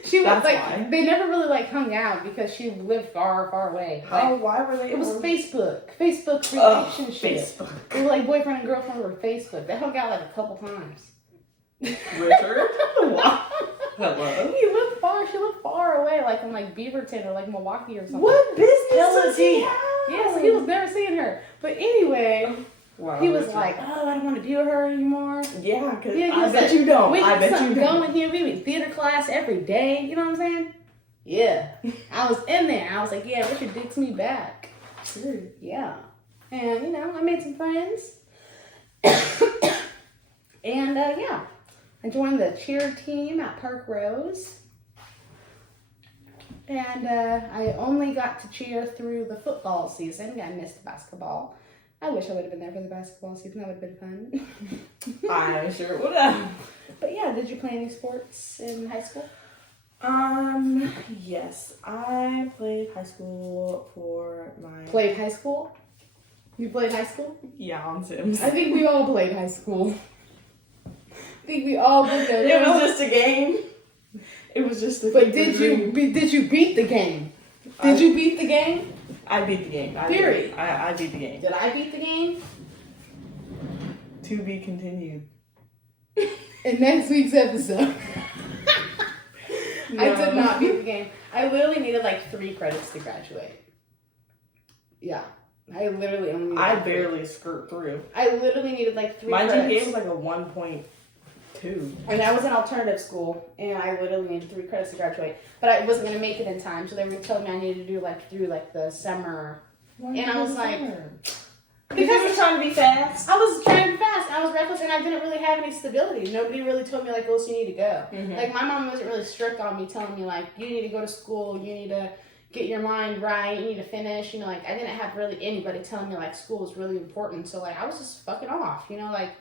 she was That's like, why. they never really like hung out because she lived far, far away. Like, Why were they? it was Facebook relationship. Facebook. They were like boyfriend and girlfriend were Facebook. They hung out like a couple times. Richard? What? Hello? She lived far away, like in like Beaverton or like Milwaukee or something. What business does he Yeah, have? so he was never seeing her. But anyway, Wow, he was Richard. like, "Oh, I don't want to be with her anymore." Yeah, because Yeah, he I was bet like, you don't. We I had bet you something don't. going here. We went theater class every day. You know what I'm saying? Yeah. I was in there. I was like, yeah, Richard digs me back. Sure. Yeah. And, you know, I made some friends. And, yeah. I joined the cheer team at Park Rose. And I only got to cheer through the football season. I missed basketball. I wish I would have been there for the basketball season. That would have been fun. I'm sure it would have. But yeah, did you play any sports in high school? Yes. I played high school for my... Played high school? You played high school? Yeah, on Sims. I think we all played high school. I think we all did that. It was just a game. It was just a But did you beat the game? Did you beat the game? I beat the game. Period. I beat the game. Did I beat the game? To be continued. In next week's episode. I did No. not beat the game. I literally needed like 3 credits to graduate. Yeah. I literally only needed I like 3. barely skirt through. I literally needed like 3 My credits. GPA was like a 1.2. And I was in alternative school, and I literally needed 3 credits to graduate. But I wasn't going to make it in time, so they were telling me I needed to do like through like the summer. And I was like, because you were trying to be fast. I was trying fast, I was reckless, and I didn't really have any stability. Nobody really told me like, Wilson, you need to go. Mhm. Like my mom wasn't really strict on me, telling me like, you need to go to school, you need to get your mind right, you need to finish. You know, like I didn't have really anybody telling me like school was really important. So like I was just fucking off. You know, like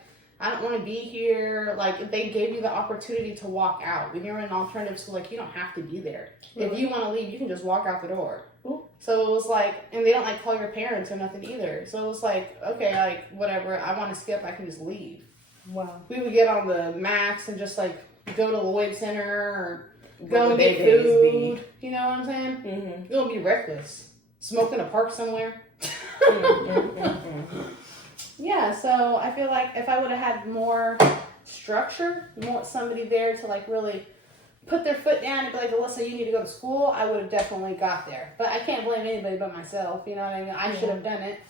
I don't want to be here. Like if they gave you the opportunity to walk out when you're in alternative school, like you don't have to be there. Really? If you want to leave, you can just walk out the door. Ooh. So it was like, and they don't like call your parents or nothing either. So it was like, okay, like whatever, I want to skip, I can just leave. Wow. We would get on the Max and just like go to Lloyd Center or go Where and the get big days food. You know what I'm saying? Mm-hmm. You're gonna be reckless. Smoke in a park somewhere. Yeah, so I feel like if I would have had more structure, more somebody there to like really put their foot down and be like, Alyssa, you need to go to school, I would have definitely got there. But I can't blame anybody but myself, you know what I mean? I should have done it.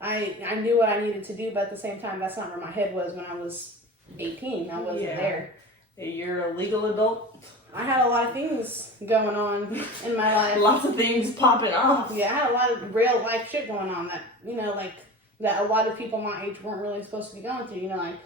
I knew what I needed to do, but at the same time, that's not where my head was when I was 18. I wasn't there. You're a legal adult. I had a lot of things going on in my life. Lots of things popping off. Yeah, I had a lot of real life shit going on that, you know, like, that a lot of people my age weren't really supposed to be going through, you know, like,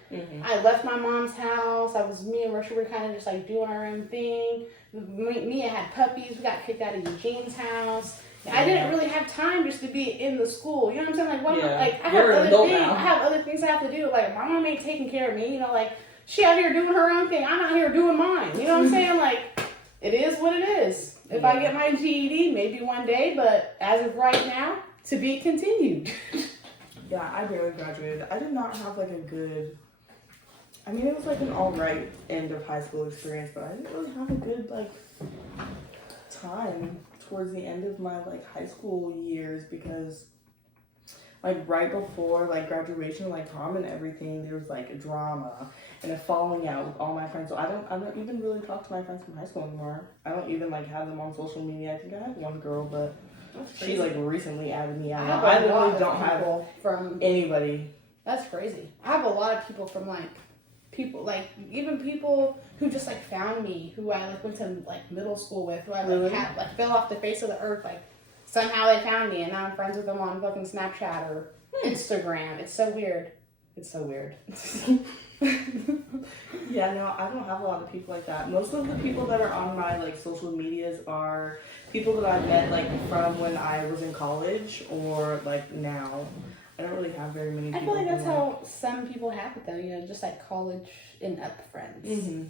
I left my mom's house, me and Risha were kind of just, like, doing our own thing, Mia had puppies, we got kicked out of Eugene's house, I didn't really have time just to be in the school, you know what I'm saying, like, I have You're an other adult things, now. I have other things I have to do, like, my mom ain't taking care of me, you know, like, She out here doing her own thing. I'm out here doing mine. You know what I'm saying? Like, it is what it is. If I get my GED, maybe one day, but as of right now, to be continued. Yeah, I barely graduated. I did not have like a good, I mean, it was like an alright end of high school experience, but I didn't really have a good like time towards the end of my like high school years because like right before like graduation, like prom and everything, there was like a drama and a falling out with all my friends. So I don't even really talk to my friends from high school anymore. I don't even like have them on social media. I think I have one girl, but she like recently added me out. I literally don't have from anybody. That's crazy. I have a lot of people from like people like even people who just like found me, who I like went to like middle school with, who I like Really? had like fell off the face of the earth. Like somehow they found me, and now I'm friends with them on fucking Snapchat or Instagram. It's so weird. It's so weird. Yeah, no, I don't have a lot of people like that. Most of the people that are on my like social medias are people that I met like from when I was in college or like now. I don't really have very many people. I feel like that's how some people have it though, you know, just like college and up friends. Mm-hmm.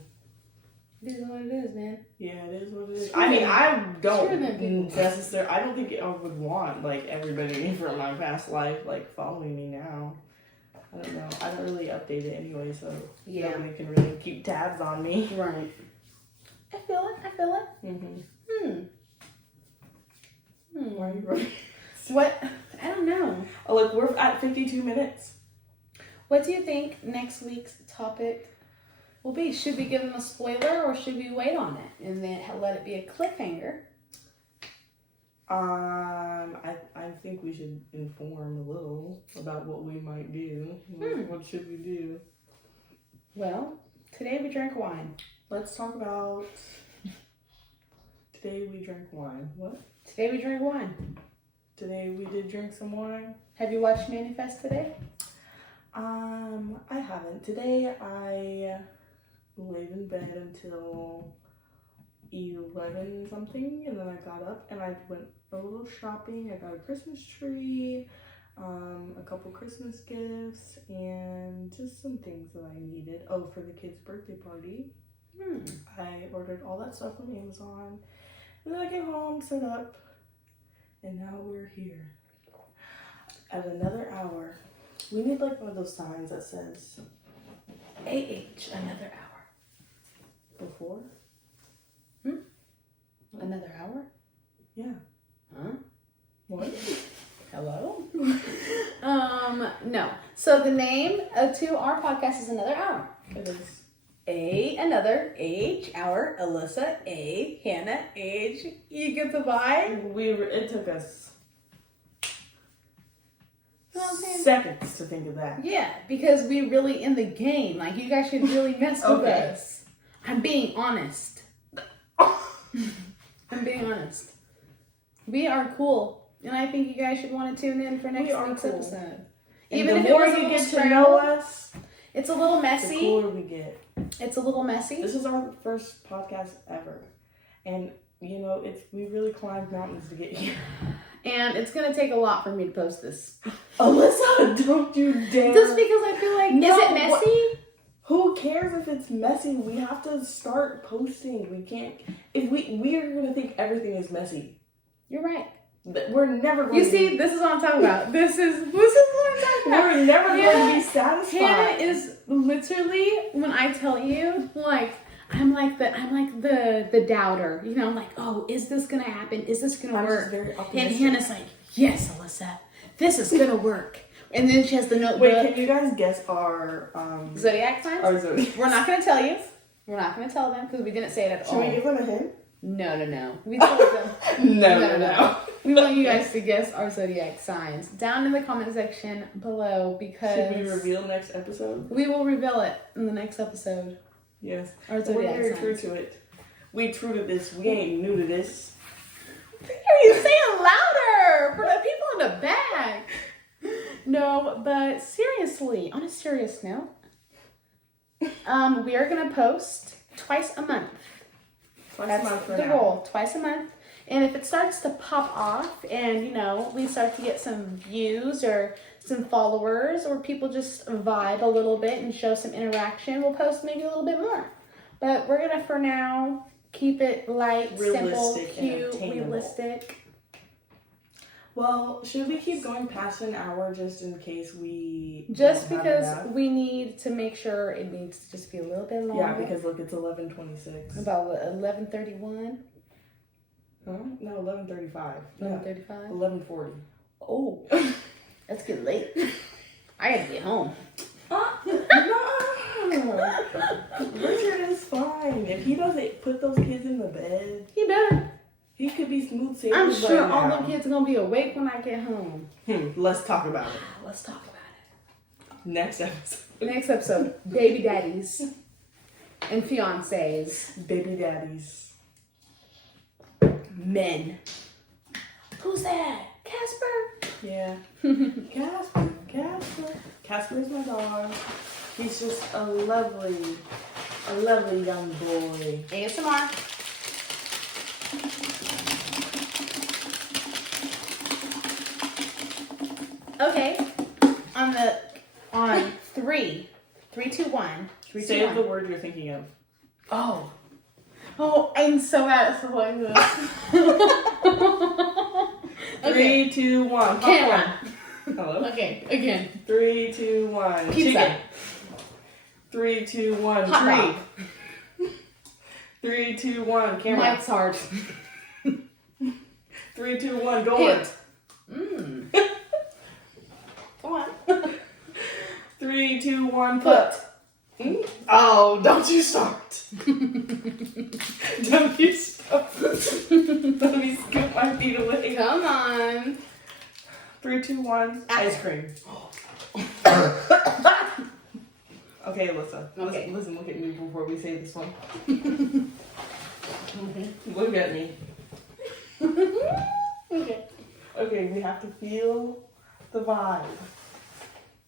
It is what it is, man. Yeah, it is what it is. Sure I mean, then. I Sure don't then, people. necessarily. I don't think I would want like everybody from my past life like following me now. I don't know. I don't really update it anyway, so Yeah. nobody can really keep tabs on me. Right. I feel it. I feel it. Mm-hmm. Why are you running? What? I don't know. Oh, look, we're at 52 minutes. What do you think next week's topic will be? Should we give them a spoiler or should we wait on it and then let it be a cliffhanger? I think we should inform a little about what we might do. What should we do? Well, today we drank wine. Let's talk about today we drank wine. What? Today we drank wine. Today we did drink some wine. Have you watched Manifest today? I haven't. Today I laid in bed until 11 something, and then I got up and I went a little shopping. I got a Christmas tree, a couple Christmas gifts, and just some things that I needed. Oh, for the kids' birthday party. I ordered all that stuff from Amazon, and then I came home, set up, and now we're here at another hour. We need like one of those signs that says another hour. before. Another hour? Yeah. Huh? What? Hello? No. So the name to our podcast is Another Hour. It is. Another age hour. Alyssa, Hannah, age. You get the vibe? It took us Okay. seconds to think of that. Yeah, because we really in the game. Like, you guys should really mess with Okay. us. I'm being honest. I'm being honest. We are cool. And I think you guys should want to tune in for next We are week's cool. episode. And Even the if it more was a you little get to scrambled, know us, it's a little the messy. cooler we get. It's a little messy. This is our first podcast ever, and you know we really climbed mountains to get here. And it's going to take a lot for me to post this. Alyssa, don't you dare! Just because I feel like, No, is it messy? Who cares if it's messy? We have to start posting. We can't. If we are gonna think everything is messy. You're right. We're never going You to see, this is what I'm talking about. This is what I'm talking about. We're never going to Hannah- be satisfied. Hannah is literally, when I tell you, like, I'm like the doubter. You know, I'm like, oh, is this gonna happen? Is this gonna I'm just work? very And optimistic. Hannah's like, yes, Alyssa, this is gonna work. And then she has the notebook. Wait, can you guys guess our Zodiac signs? our zodiac? We're not gonna tell you. We're not gonna tell them because we didn't say it at Should all. we give them a hint? No. We told them. No. We want you guys to guess our zodiac signs down in the comment section below because Should we reveal next episode? we will reveal it in the next episode. Yes. Our We're zodiac very signs. true to it. We true to this. We ain't new to this. You say it louder for the people in the back. No, but seriously, on a serious note, we are gonna post twice a month. Twice a That's month for the now. goal, twice a month. And if it starts to pop off and, you know, we start to get some views or some followers or people just vibe a little bit and show some interaction, we'll post maybe a little bit more. But we're gonna, for now, keep it light, simple, Realistic and cute, attainable. realistic. Well, should we keep going past an hour just in case we Just don't have because enough? we need to make sure it needs to just be a little bit longer. Yeah, because look, it's 11:26. About 11:31, Huh? No, 11:35. 11:35. 11:40. Oh, that's getting late. I gotta get home. No! Richard is fine. If he doesn't put those kids in the bed, You better. he could be smooth sailing. I'm sure right all now. the kids are gonna be awake when I get home. Let's talk about it. Let's talk about Next episode. it. Next episode, baby daddies and fiancés, Baby daddies. men. Who's that? Casper? Yeah. Casper. Casper is my dog. He's just a lovely young boy. ASMR. Okay. On three. 3, 2, 1. 3, 2, Say 1. the word you're thinking of. Oh, I'm so bad at stuff like this. Okay. 3, 2, 1. Camera. Hello. Okay, again. 3, 2, 1. Pizza. Chicken. 3, 2, 1. Hot dog. Tree. 3, 2, 1. Camera. Mike's hard. 3, 2, 1. Door. Hint. Come on. 3, 2, 1. Foot. Oh, don't you start. Don't you start. Let me scoop my feet away. Come on. 3, 2, 1. Ice cream. Okay, Alyssa. Okay. Listen, look at me before we say this one. Look at me. Okay. Okay, we have to feel the vibe.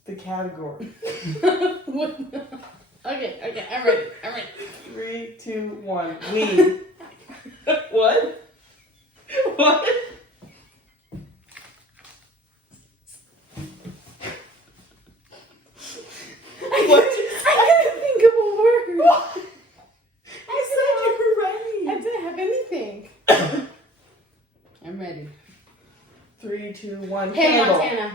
The category. Okay, I'm ready. 3, 2, 1. Weed. What? What? I couldn't think of a word. What? I said You were ready. I didn't have anything. I'm ready. 3, 2, 1. Hey, Candle. Montana.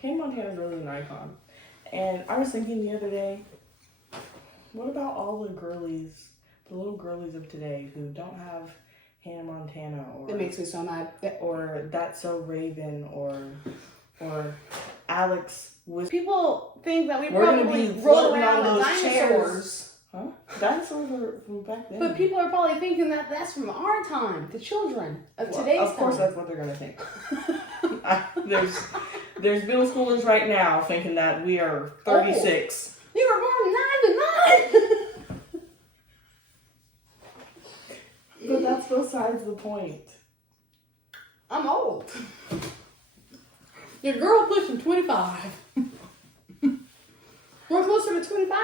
Hey, Montana's really an icon. And I was thinking the other day, what about all the girlies, the little girlies of today who don't have Hannah Montana That makes me so mad. or That's So Raven or Alex Whisper. People think that we We're gonna probably be roll floating around on with those dinosaurs. Huh? Dinosaurs are from back then. But people are probably thinking that that's from our time, the children of today's Of course, time. that's what they're gonna think. There's middle schoolers right now thinking that we are 36. You were born 9 to 9. But that's besides the point. I'm old. Your girl pushing 25. We're closer to 25.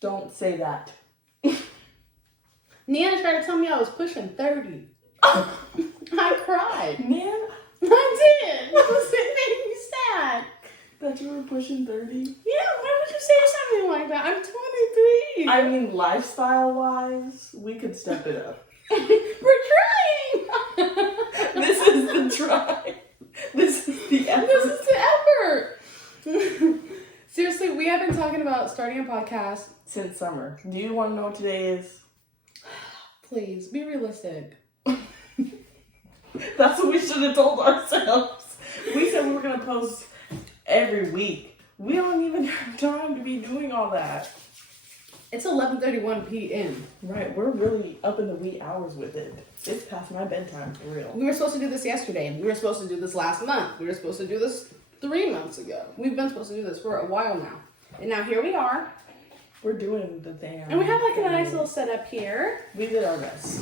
Don't say that. Nana tried to tell me I was pushing 30. I cried. Man, I did. It made me sad. that you were pushing 30. Yeah, why would you say something like that? I'm 23. I mean, lifestyle-wise, we could step it up. We're trying. This is the try. This is the effort. This is the effort. Seriously, we have been talking about starting a podcast. Since summer. Do you want to know what today is? Please, be realistic. That's what we should have told ourselves. We said we were going to post every week. We don't even have time to be doing all that. It's 11:31 p.m. Right, we're really up in the wee hours with it. It's past my bedtime, for real. We were supposed to do this yesterday. We were supposed to do this last month. We were supposed to do this 3 months ago. We've been supposed to do this for a while now. And now here we are. We're doing the thing. And we have like a nice little setup here We did our best.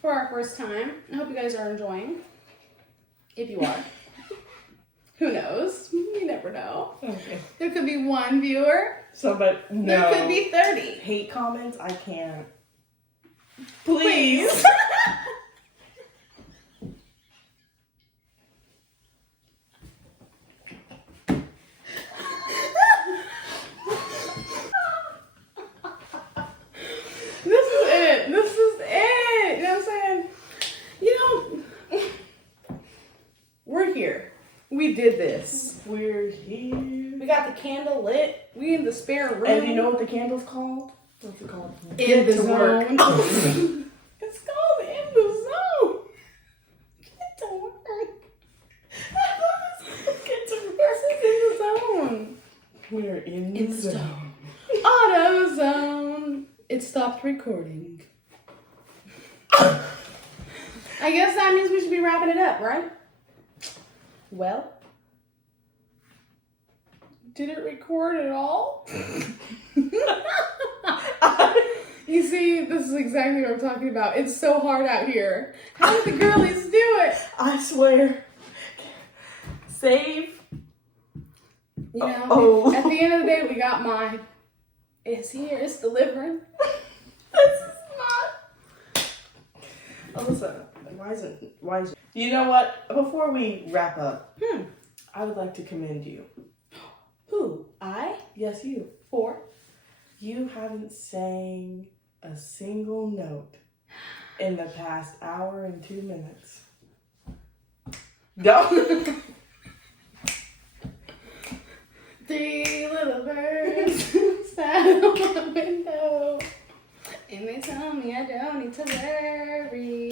for our first time. I hope you guys are enjoying. If you are. Who knows? You never know. Okay. There could be 1 viewer. So, but no. There could be 30. Hate comments, I can't. Please. did this. We're here. We got the candle lit. We in the spare room. And you know what the candle's called? What's it called? In the Get to work. zone. It's called In the Zone. Get to work. Get to work. This is In the Zone. We're in the zone. Auto zone. It stopped recording. I guess that means we should be wrapping it up, right? Well, did it record at all? You see, this is exactly what I'm talking about. It's so hard out here. How did the girlies do it? I swear. Save. You know, Oh. at the end of the day, we got mine. It's here. It's delivering. This is not. Alyssa, why is it? You know what? Before we wrap up, I would like to commend you. Who? I? Yes, you. For? You haven't sang a single note in the past hour and 2 minutes. Don't. Three little birds sat on the window, and they tell me I don't need to worry.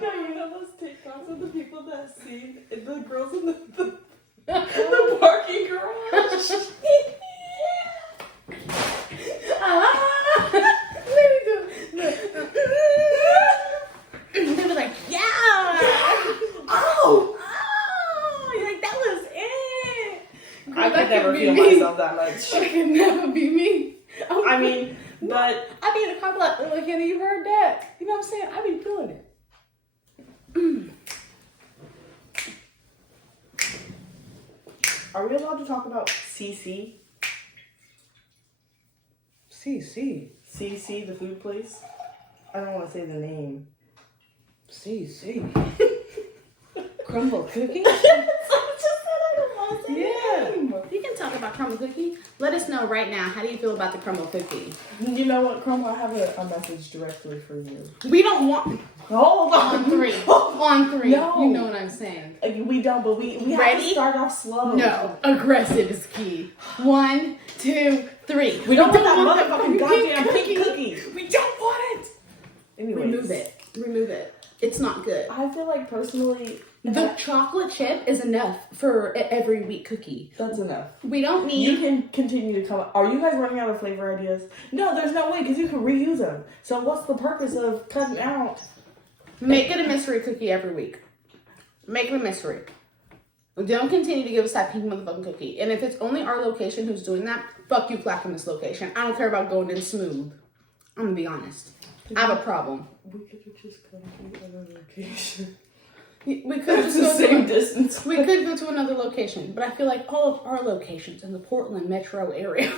No, you know those TikToks of the people that see the girls in the parking garage? They were like, yeah! Oh! You're like, that was it! I could never be feel me. myself that much. That could never be me. I mean, but I be in a car like, oh, Kenny, you heard that? You know what I'm saying? I be feeling it. are we allowed to talk about CC? CC. CC, the food place? I don't want to say the name. CC. Crumble cookie? Yeah. You can talk about crumble cookie. Let us know right now. How do you feel about the crumble cookie? You know what, Crumble? I have a message directly for you. We don't want Hold on three. On three. No. You know what I'm saying. We don't, but we have to Ready? start off slow. No. Aggressive is key. 1, 2, 3. We don't want that want motherfucking goddamn pink cookie. We don't want it. Anyways, Remove it. Remove it. It's not good. I feel like personally, The chocolate chip is enough for every week cookie. that's enough. We don't You need. can continue to come. Are you guys running out of flavor ideas? No, there's no way because you can reuse them. So what's the purpose of cutting out? Make it a mystery cookie every week. Make it a mystery. Don't continue to give us that pink motherfucking cookie. And if it's only our location who's doing that, fuck you, clacking this location. I don't care about going in smooth. I'm gonna be honest. I have a problem. We could have just come to another location. We could It's just the go same to. distance. We could go to another location, but I feel like all of our locations in the Portland metro area.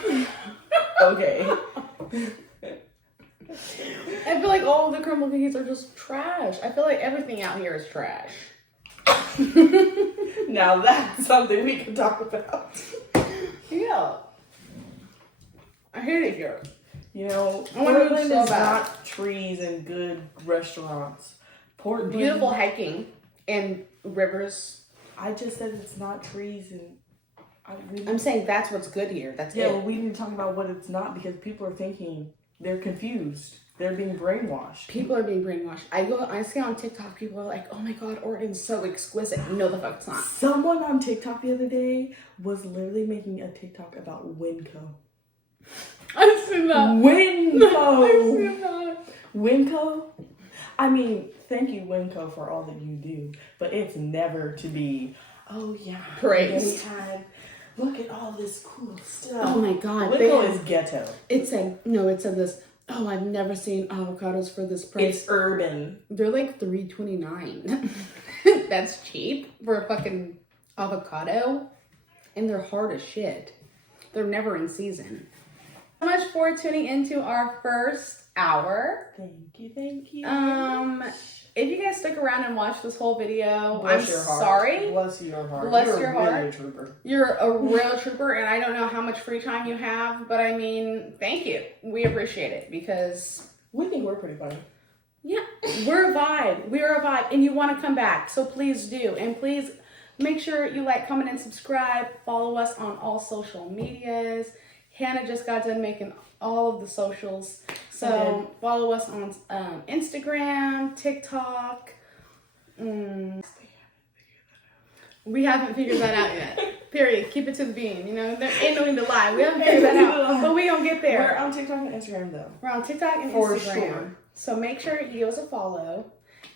Okay. I feel like all of the crumble cookies are just trash. I feel like everything out here is trash. Now that's something we can talk about. Yeah. I hate it here. You know, I wanna move Portland so is bad. not trees and good restaurants. Portland, Beautiful hiking and rivers. I just said it's not trees and. I'm saying that's what's good here. That's Yeah, it. well, we need to talk about what it's not because people are thinking they're confused. They're being brainwashed. People are being brainwashed. I see on TikTok people are like, oh my god, Oregon's so exquisite. No, the fuck it's not. Someone on TikTok the other day was literally making a TikTok about Winco. I've seen that. I've Winco! seen that. Winco? I mean, thank you, Winco, for all that you do, but it's never to be, oh yeah, Praised. they had, look at all this cool stuff. Oh my god. Winco is ghetto. It said this. Oh, I've never seen avocados for this price. It's urban. They're like $3.29. That's cheap for a fucking avocado. And they're hard as shit. They're never in season. So much for tuning into our first hour. Thank you, thank you. If you guys stuck around and watched this whole video, Bless I'm your heart. sorry. Bless your heart. Bless You're your really heart. a trooper. You're a real trooper, and I don't know how much free time you have, but I mean, thank you. We appreciate it because We think we're pretty funny. Yeah, we're a vibe. We're a vibe, and you want to come back, so please do. And please make sure you like, comment, and subscribe. Follow us on all social medias. Hannah just got done making all of the socials, so follow us on Instagram, TikTok. We haven't figured that out yet. Period. Keep it to the bean. You know, there ain't no need to lie. We haven't figured that out, but we gonna get there. We're on TikTok and Instagram though. We're on TikTok and For Instagram. sure. So make sure you give us a follow.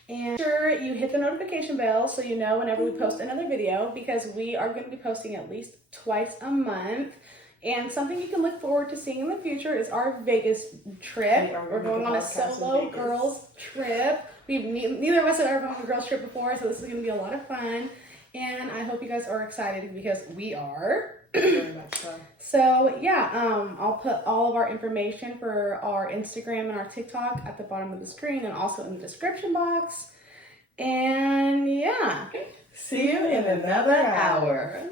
And make sure you hit the notification bell so you know whenever we post another video, because we are going to be posting at least twice a month. And something you can look forward to seeing in the future is our Vegas trip. We're going on a solo girls trip. Neither of us had ever gone on a girls trip before, so this is going to be a lot of fun. And I hope you guys are excited, because we are. Very much so. So yeah, I'll put all of our information for our Instagram and our TikTok at the bottom of the screen, and also in the description box. And yeah, See you in another hour.